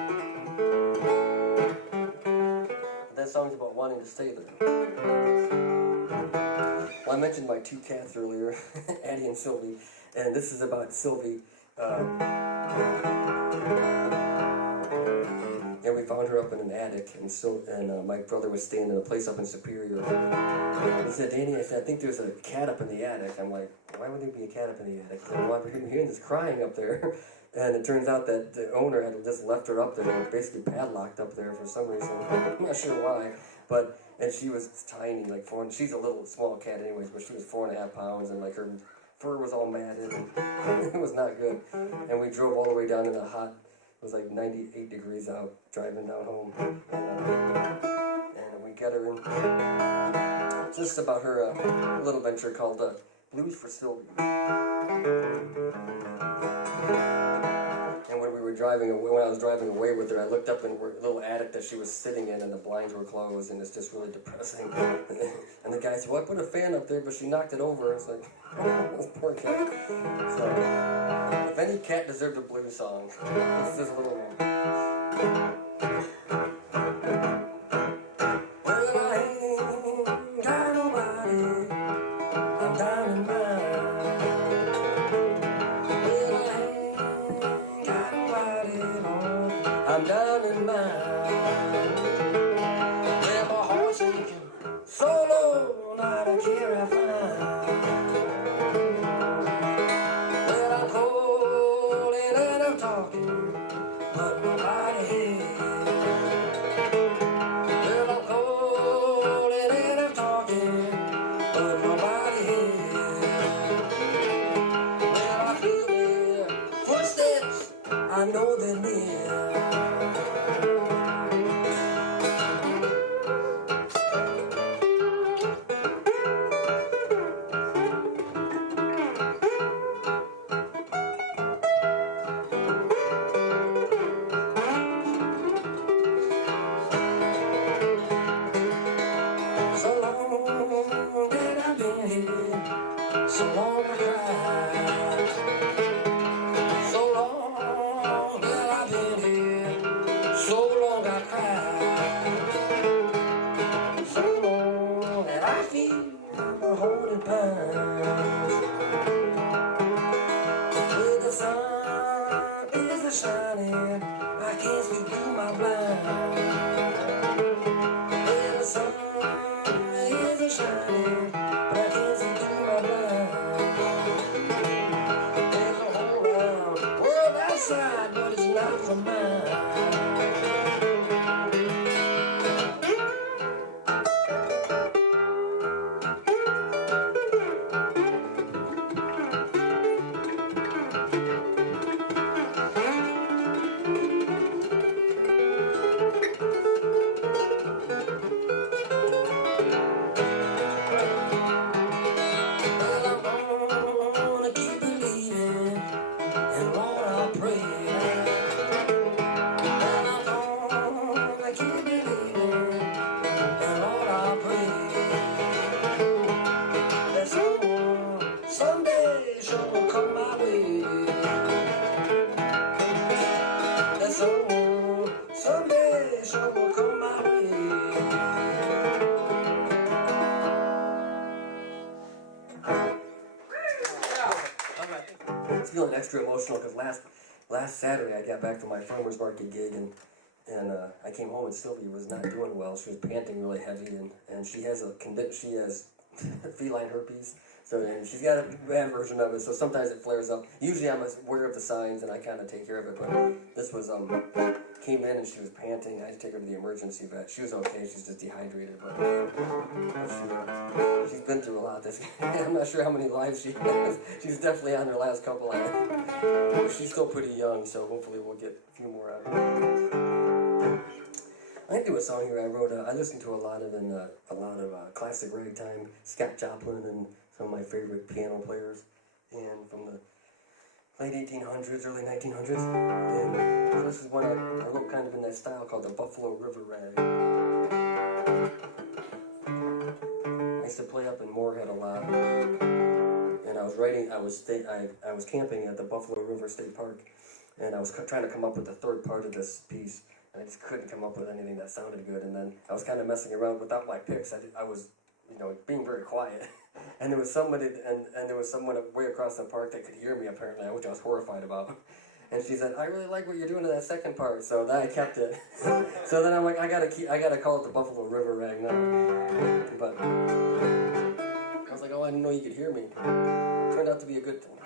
That song's about wanting to stay there. Well, I mentioned my two cats earlier, Addie and Sylvie, and this is about Sylvie. Yeah, we found found her up in an attic, and my brother was staying in a place up in Superior. He said, Danny, I think there's a cat up in the attic. I'm like, why would there be a cat up in the attic? He said, well, I've been hearing this crying up there. And it turns out that the owner had just left her up there, basically padlocked up there for some reason. I'm not sure why, and she was tiny, like she's a little small cat anyways, but she was 4.5 pounds, and like her fur was all matted, and it was not good. And we drove all the way down in the hot, it was like 98 degrees out, driving down home, and we got her in, just about her little venture called Blues for Sylvie. And when I was driving away with her, I looked up in the little attic that she was sitting in, and the blinds were closed, and it's just really depressing. And the guy said, well, I put a fan up there, but she knocked it over. It's like, oh, poor cat. So, if any cat deserved a blues song, it's this little one. Well, I ain't got nobody, I'm down in mine. I'm down in mine. Well, my heart's aching so low, not a care I find. Well, I'm calling and I'm talking, but nobody hears. Well, I'm calling and I'm talking, but nobody hears. Well, I feel their footsteps, I know they're near. So long I cried, so long that I've been here, so long I cried, so long that I feel the holy pines. Where the sun is a-shining, I can't see through my blind. Where the sun is a-shining, but I can't see through my blind. There's a whole round world outside, but it's not for mine. Feeling extra emotional because last Saturday I got back from my farmer's market gig and I came home and Sylvie was not doing well. She was panting really heavy and she has feline herpes. So and she's got a bad version of it. So sometimes it flares up. Usually I'm aware of the signs and I kind of take care of it. But this was came in and she was panting. I had to take her to the emergency vet. She was okay. She's just dehydrated. But she's been through a lot. I'm not sure how many lives she has. She's definitely on her last couple. She's still pretty young, so hopefully we'll get a few more out of her. I do a song here I wrote. I listen to a lot of classic ragtime, Scott Joplin, and some of my favorite piano players, and from the late 1800s, early 1900s. And this is one I wrote kind of in that style called the Buffalo River Rag. I used to play up in Moorhead a lot, and I was camping at the Buffalo River State Park, and I was trying to come up with the third part of this piece. And I just couldn't come up with anything that sounded good, and then I was kind of messing around without my picks. I was, being very quiet, and there was someone way across the park that could hear me apparently, which I was horrified about. And she said, I really like what you're doing to that second part, so that I kept it. So then I'm like, I gotta call it the Buffalo River Rag now. But I was like, oh, I didn't know you could hear me. Turned out to be a good thing.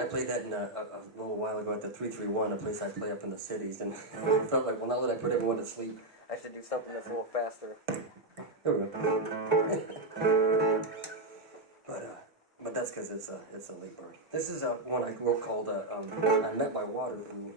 I played that a little while ago at the 331, a place I play up in the cities, and I felt like, well, now that I put everyone to sleep, I should do something that's a little faster. There we go. But that's because it's a late bird. This is one I wrote called I Met My Water Blue.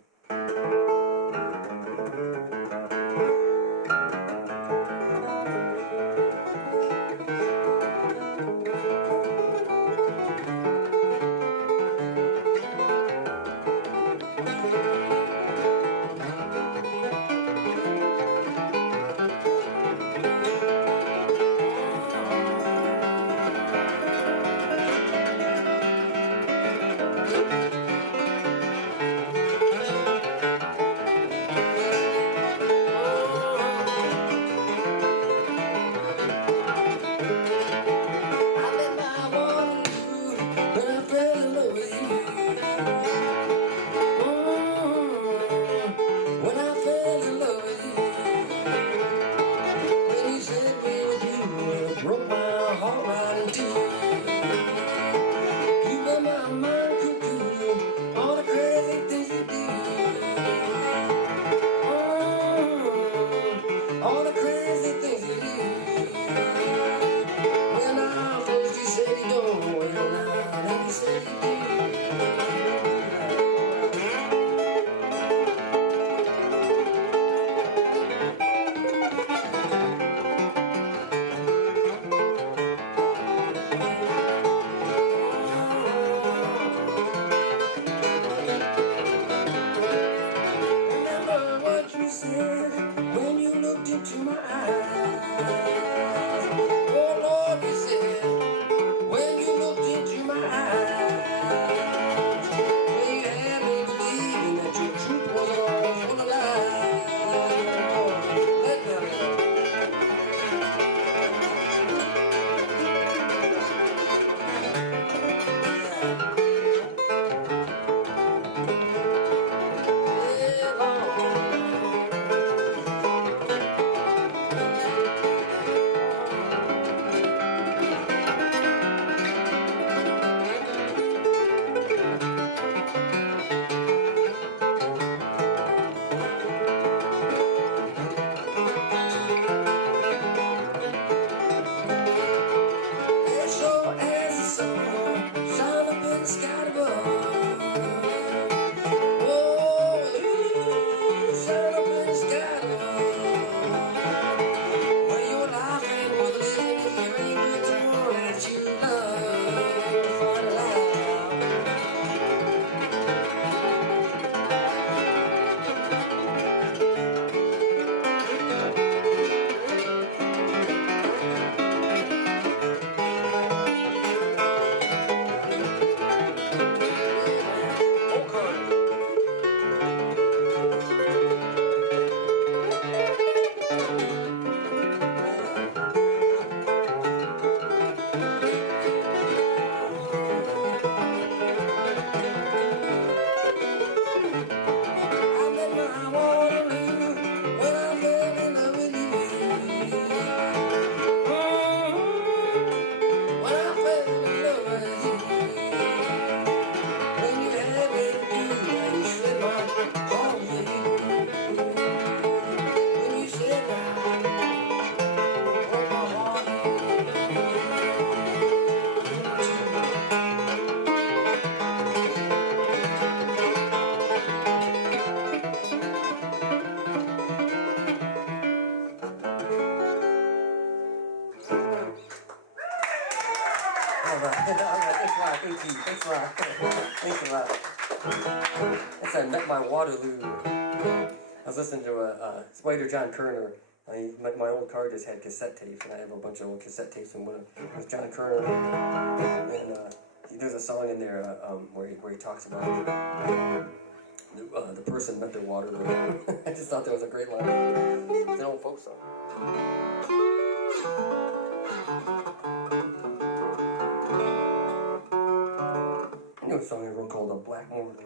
Thanks a lot. Thanks a lot. Yes, I met my Waterloo. I was listening to a Spider John Kerner. My old car just had cassette tapes, and I have a bunch of old cassette tapes, and one was John Kerner. And there's a song in there where he talks about the person met their Waterloo. I just thought that was a great line. It's an old folk song. I know a song I wrote called "A Black Morning."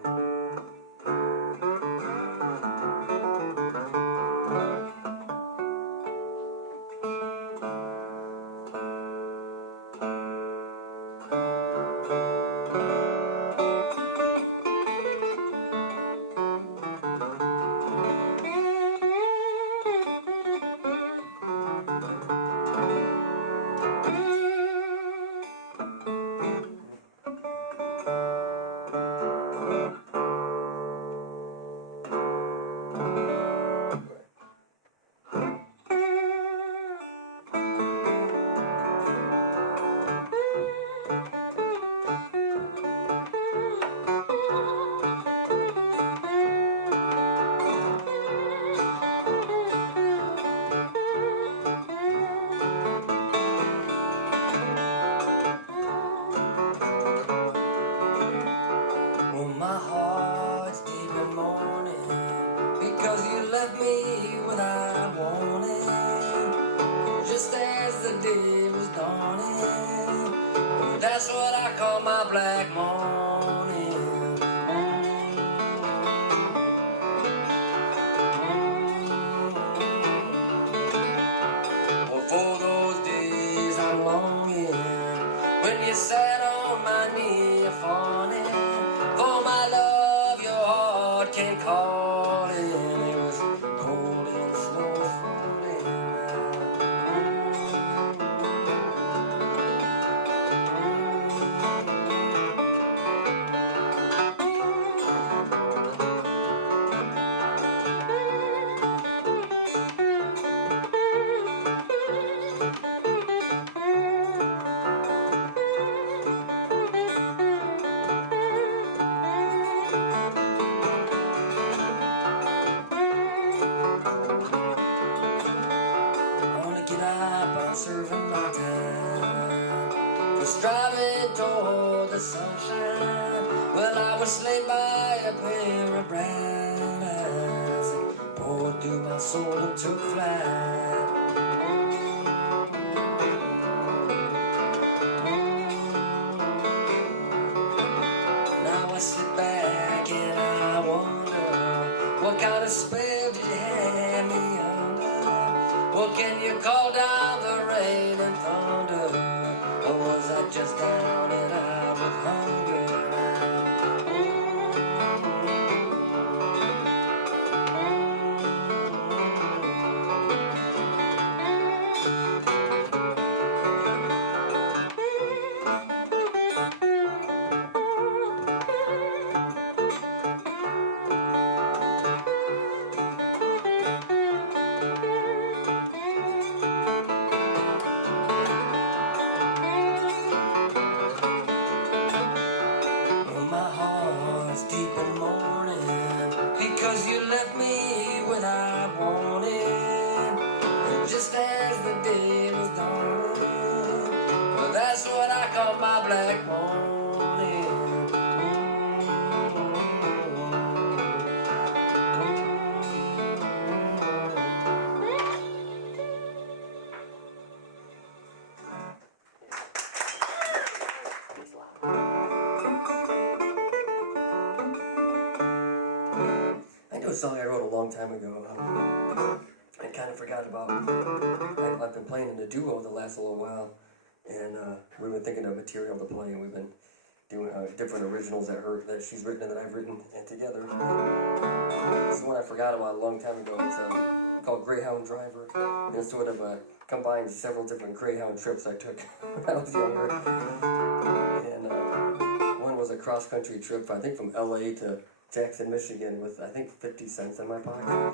that's what I call my black morning. Well, for those days I'm longing, when you sat on my knee fawning, for my love your heart came calling. It was cold and snow falling. Serving my time, was driving toward the sunshine. Well, I was slain by a pair of brown eyes that poured through my soul and took flight. Now I sit back and I wonder, what kind of spell did you have me under? What can you call down the rain and thunder? Or was I just down and out with hunger? Because you left me without warning, and just as the day was dawning, well, that's what I call my black morning. A song I wrote a long time ago. I kind of forgot about. I've been playing in a duo the last little while, and we've been thinking of material to play, and we've been doing different originals that she's written and that I've written and together. This one I forgot about a long time ago. It's called Greyhound Driver, and it sort of combines several different Greyhound trips I took when I was younger. And one was a cross-country trip, I think from LA to Jackson, Michigan, with I think 50 cents in my pocket.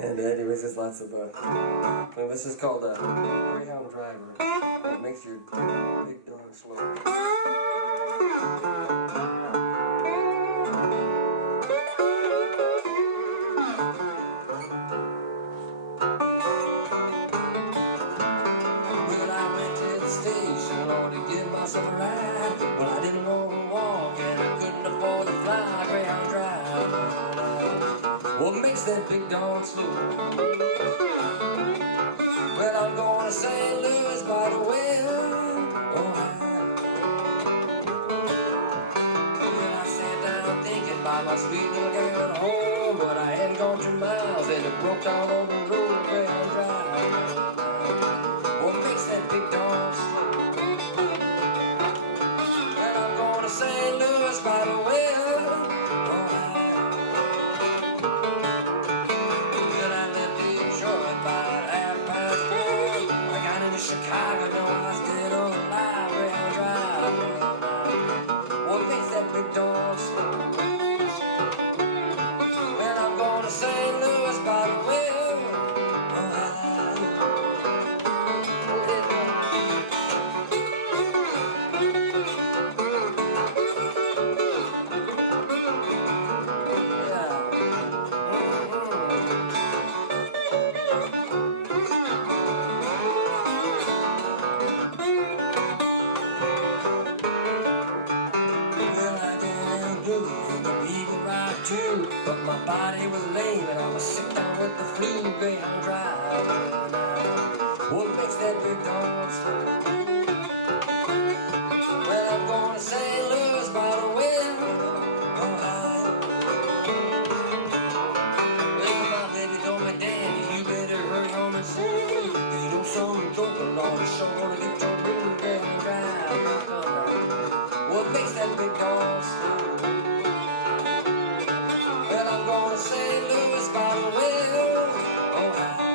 And anyways, there's lots of this is called Greyhound Driver. It makes your big dog slow. When I went to the station, Lord, to give myself a ride. Well, I didn't want to walk and I couldn't afford to fly. Greyhound Driver. What makes that big dog slow? Well, I'm going to St. Louis by the well, Ohio. And I sat down thinking about my sweet little girl at home, but I hadn't gone 2 miles and it broke down on the road. Greyhound Drive. What makes that big dog slow? Well, I'm going to St. Louis by the well, Ohio. Well, I left Detroit by 4:30. I got into Chicago, no, I was dead or alive. Greyhound Drive. What makes that big dog slow? Well, I'm going to St. Louis by the well, Ohio. But my body was lame and I was sick down with the flu. Greyhound Drive. What makes that big dog slow? big dog slow. Well, I'm going to St. Louis by the well, Ohio.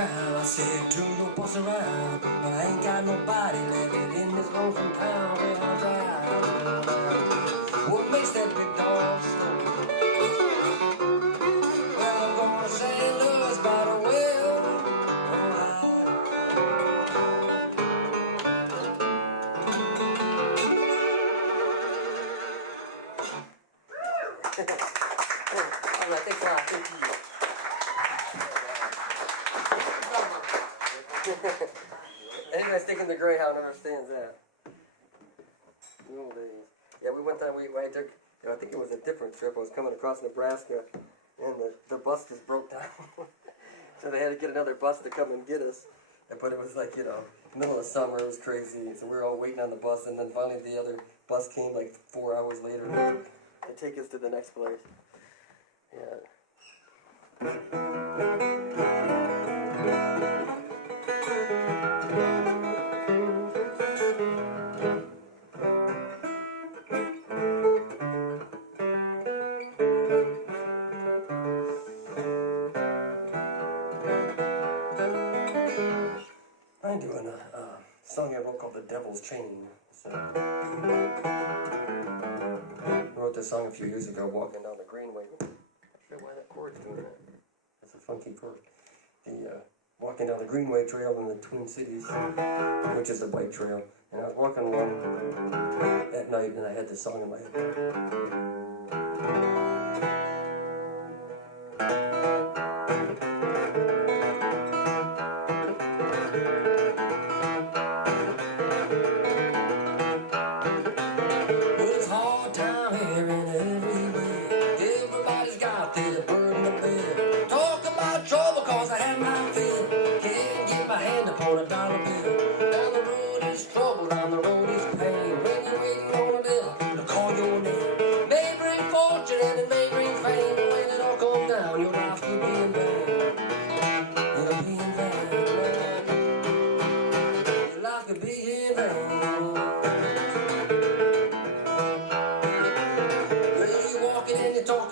I said, turn your bus around, but I ain't got nobody living in this lonesome town where I drive. What makes that big dog slow? Well, I'm going to St. Louis by the well, Ohio. All right, thanks a lot. Thank you. Anybody that's taking the Greyhound understands that. The old days. Yeah, we went down. I took. I think it was a different trip. I was coming across Nebraska, and the bus just broke down. So they had to get another bus to come and get us. But it was like, middle of summer. It was crazy. So we were all waiting on the bus, and then finally the other bus came like 4 hours later to take us to the next place. Yeah. I'm doing a song I wrote called The Devil's Chain. So, I wrote this song a few years ago walking down the Greenway. I forget why that chord's doing that. It's a funky chord. Walking down the Greenway Trail in the Twin Cities, which is a bike trail. And I was walking along at night and I had this song in my head.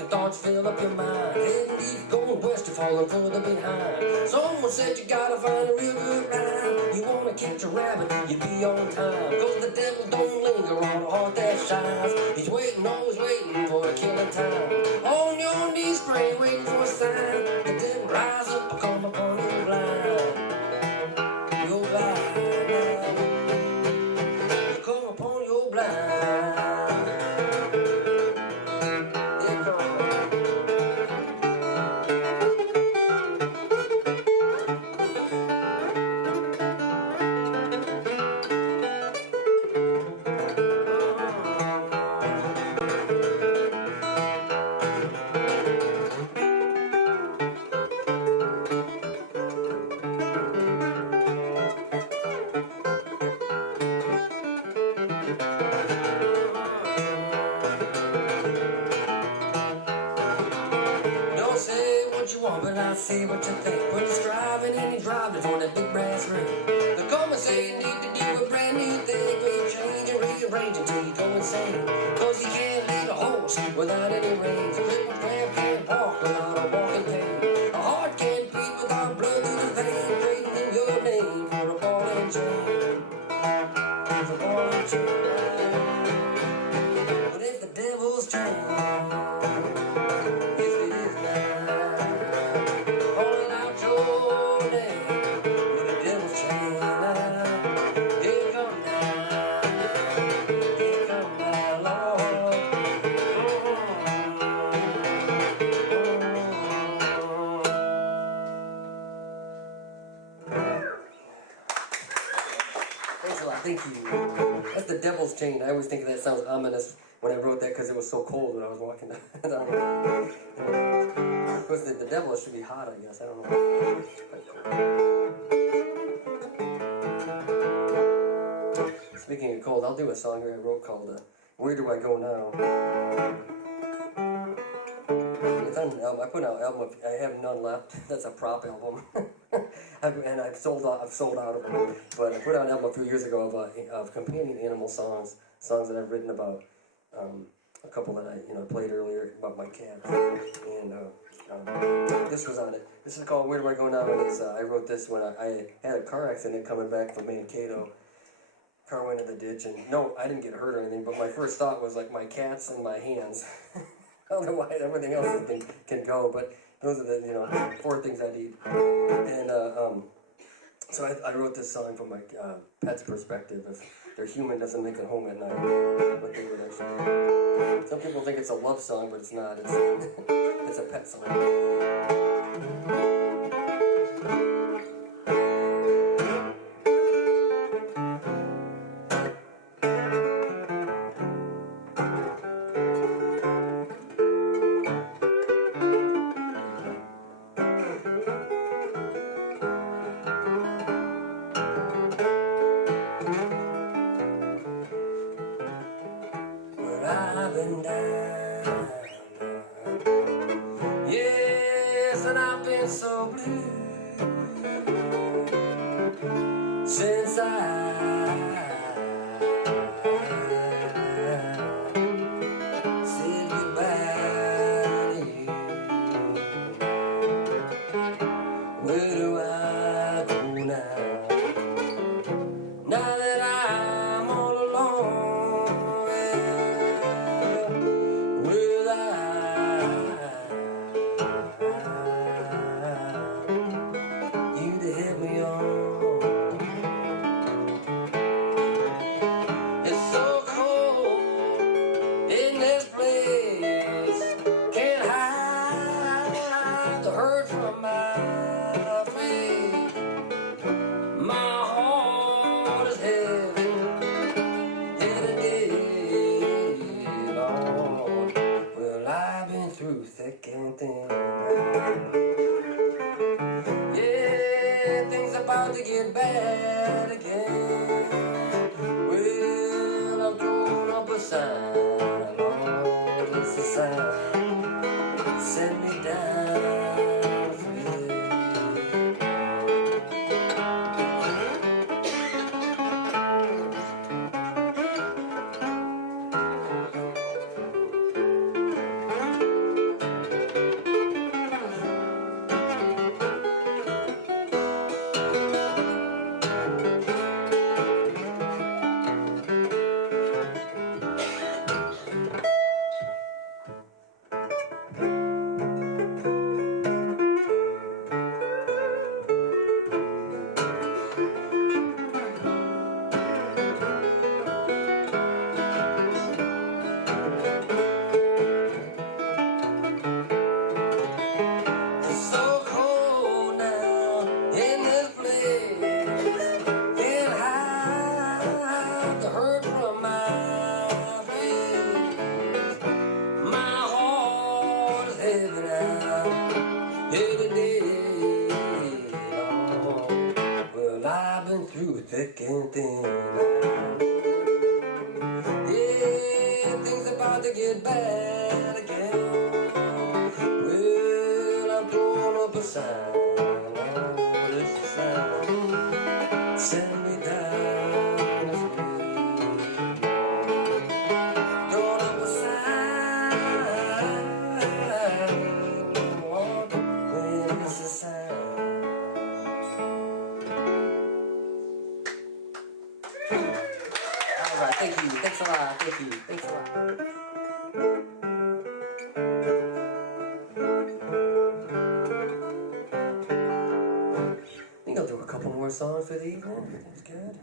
Thoughts fill up your mind, heading deep, going west, you're falling further behind. Someone said you gotta find a real good rhyme. You wanna catch a rabbit, you be on time. Cause the devil don't linger on a heart that shines. He's waiting, always waiting for a killing time. On your knees, pray, waiting for a sign. The devil rise up and come upon your blind. Your blind. You come upon your blind. But I see what you think when you're striving and you're driving for that big brass ring. They come and say you need to do a brand new thing, but you change and rearrange until you go insane. Cause you can't lead a horse without any reins. A little tramp can't walk without a walking cane. A heart can't beat without blood through the vein. Trading in your name for a ball and chain. For a ball and chain. But it's the devil's chain. Devil's Chain. I always think that sounds ominous when I wrote that because it was so cold when I was walking down. Of course, the devil should be hot, I guess. I don't know. Speaking of cold, I'll do a song here I wrote called Where Do I Go Now? It's on an album. I put out an album. I have none left. That's a prop album. And I've sold out of them. But I put out an album a few years ago of companion animal songs that I've written about. A couple that I played earlier about my cat, and this was on it. This is called Where Do I Go Now? And I wrote this when I had a car accident coming back from Mankato. Car went in the ditch, and no, I didn't get hurt or anything. But my first thought was like my cats and my hands. Otherwise, everything else can go. But those are the 4 things I need. And so I wrote this song from my pet's perspective. If their human doesn't make it home at night, what they would actually. Some people think it's a love song, but it's not. It's a pet song. I've been down, yes, and I've been so blue since I said goodbye to you. Where do I go now? Now that I'm all alone, will I you to help me on? It's so cold in this place, can't hide the hurt from my face. My heart is heavy, Lord. Well, I've been through thick and thin. Yeah, things about to get bad again. Well, I've drawn up a sign, Lord, it's a sign. Send me down. Through thick and thin. Yeah, things about to get bad again. Well, I'm throwing up a sign. Lord, it's a sign. Send me down the street. Throwing up a sign. Lord, well, it's a sign. Thank you. Thanks a lot. Thank you. Thanks a lot. I think I'll do a couple more songs for the evening. That's good.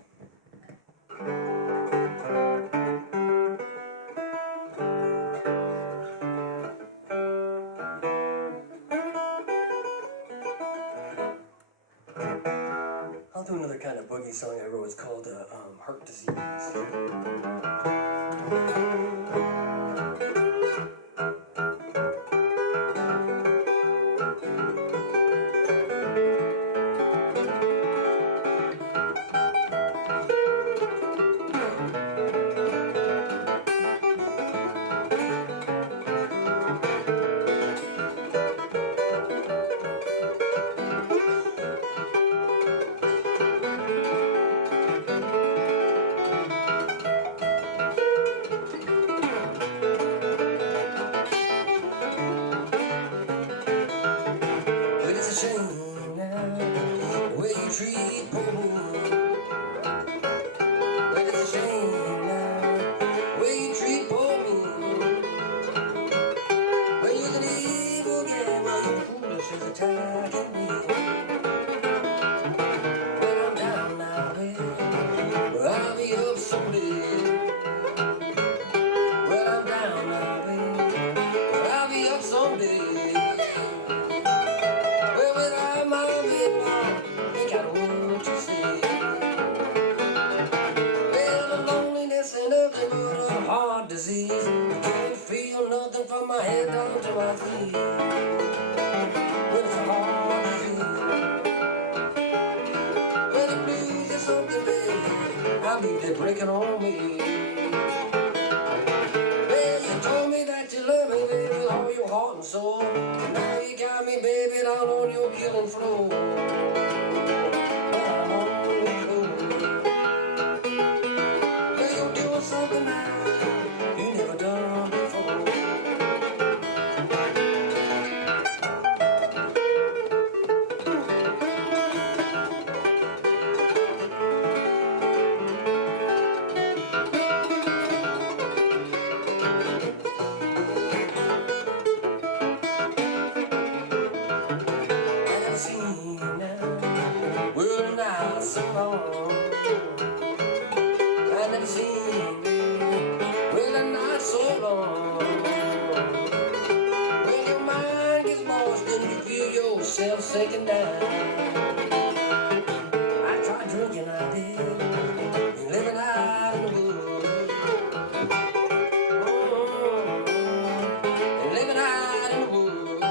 I'll do another kind of boogie song I wrote. It's called heart disease. Breaking on me. Well, you told me that you love me, baby, with all your heart and soul. Now you got me, baby, down on your killing floor. Well, I'm on the floor. Well, you're doing something now you never done before. Sinking down. I tried drinking, I did, and living out in the woods. And living out in the woods.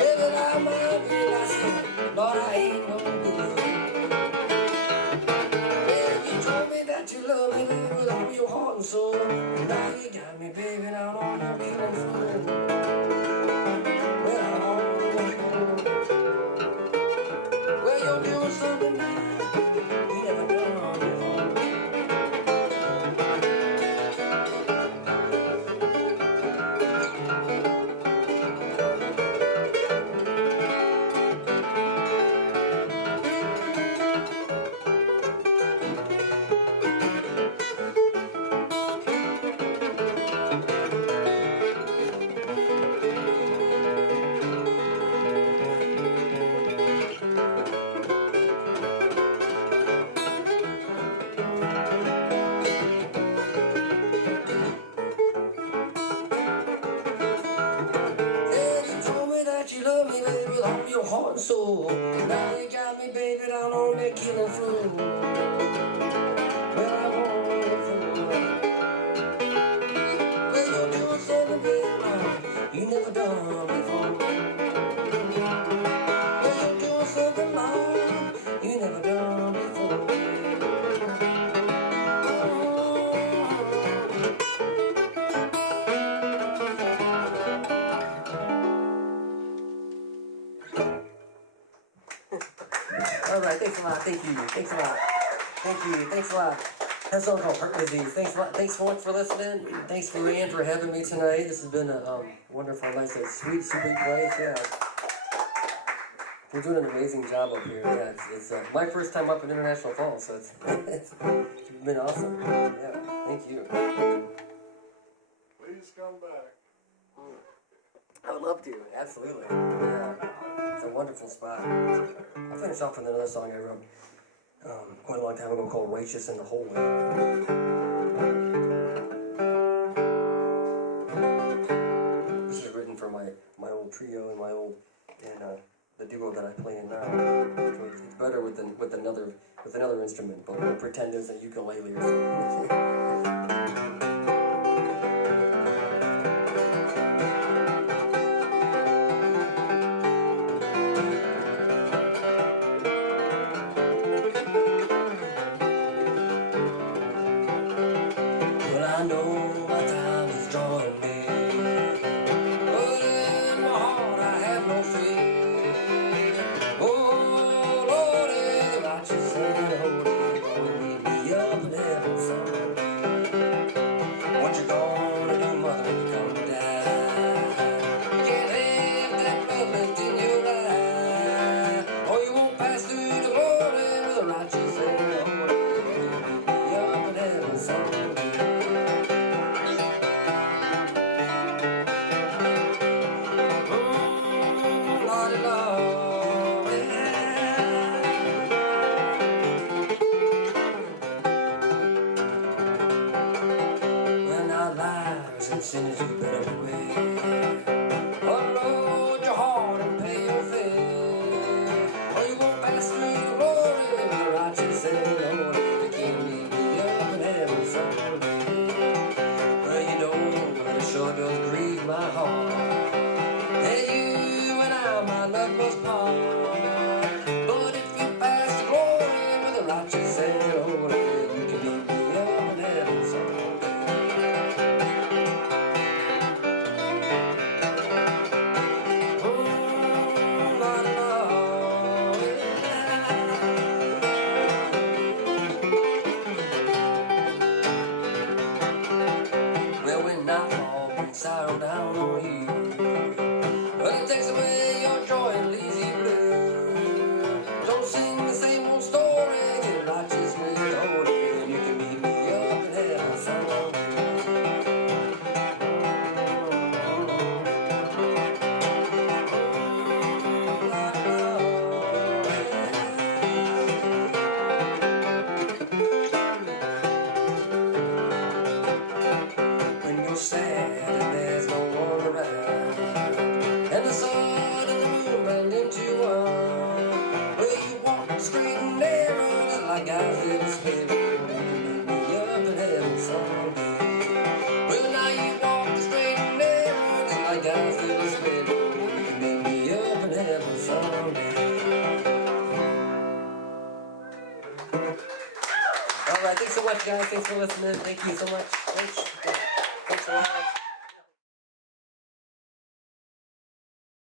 Living out my way, I said, Lord, I ain't no good. Well, you told me that you love me, baby, with all your heart and soul. Now you got me, baby, down on your killing floor. Something that we never done before. Heart and soul. Now you got me, baby, down on that killing floor. Well, I'm on the floor. Well, you're doing something, baby, you never done before. Well, you're doing something, Lord, you never done before. All right, thanks a lot. Thank you. Thanks a lot. Thank you. Thanks a lot. That's all called heart disease. Thanks a lot. Thanks so much for listening. Thanks for Ann for having me tonight. This has been a wonderful, nice, sweet place. Yeah, you're doing an amazing job up here. Yeah, it's my first time up in International Falls, so it's been awesome. Yeah, thank you. Please come back. I would love to. Absolutely. Yeah, it's a wonderful spot. I'll finish off with another song I wrote quite a long time ago called Righteous in the Holy. This is written for my old trio and the duo that I play in now. So it's better with another with another instrument, but we'll pretend it's a ukulele or something. Well, I know my time is drawing near, but in my heart I have no fear. Oh, Lord, the righteous and holy gonna meet me up in heaven someday. What you gonna do, mother, when you come down? You can't have that blood left in your eye, or you won't pass through the morning with the righteous and holy gonna meet me up in heaven someday. When our lives and sinners you better beware. Unload your heart and pay your fare, or you won't pass through the glory of the righteous and holy. You can't meet me up in heaven someday. Well, you know, it sure does grieve my heart that you and I, my love must part. But if you pass the glory with the righteous and holy, you can meet me up in heaven someday. Well, when nightfall brings sorrow down on you, well, it takes away your joy and leaves you blue. Don't sing the same old story, get righteous with the holy, and you can meet me up in heaven someday. When you're sad and there's no one around, and the sun and the moon blend into one, well, you walk straight and narrow just like God's little spell. You can meet me up in heaven someday. Well, now you walk straight and narrow just like God's little spell. You can meet me up in heaven someday. All right, thanks so much, guys. Thanks for listening. Thank you so much. Thanks.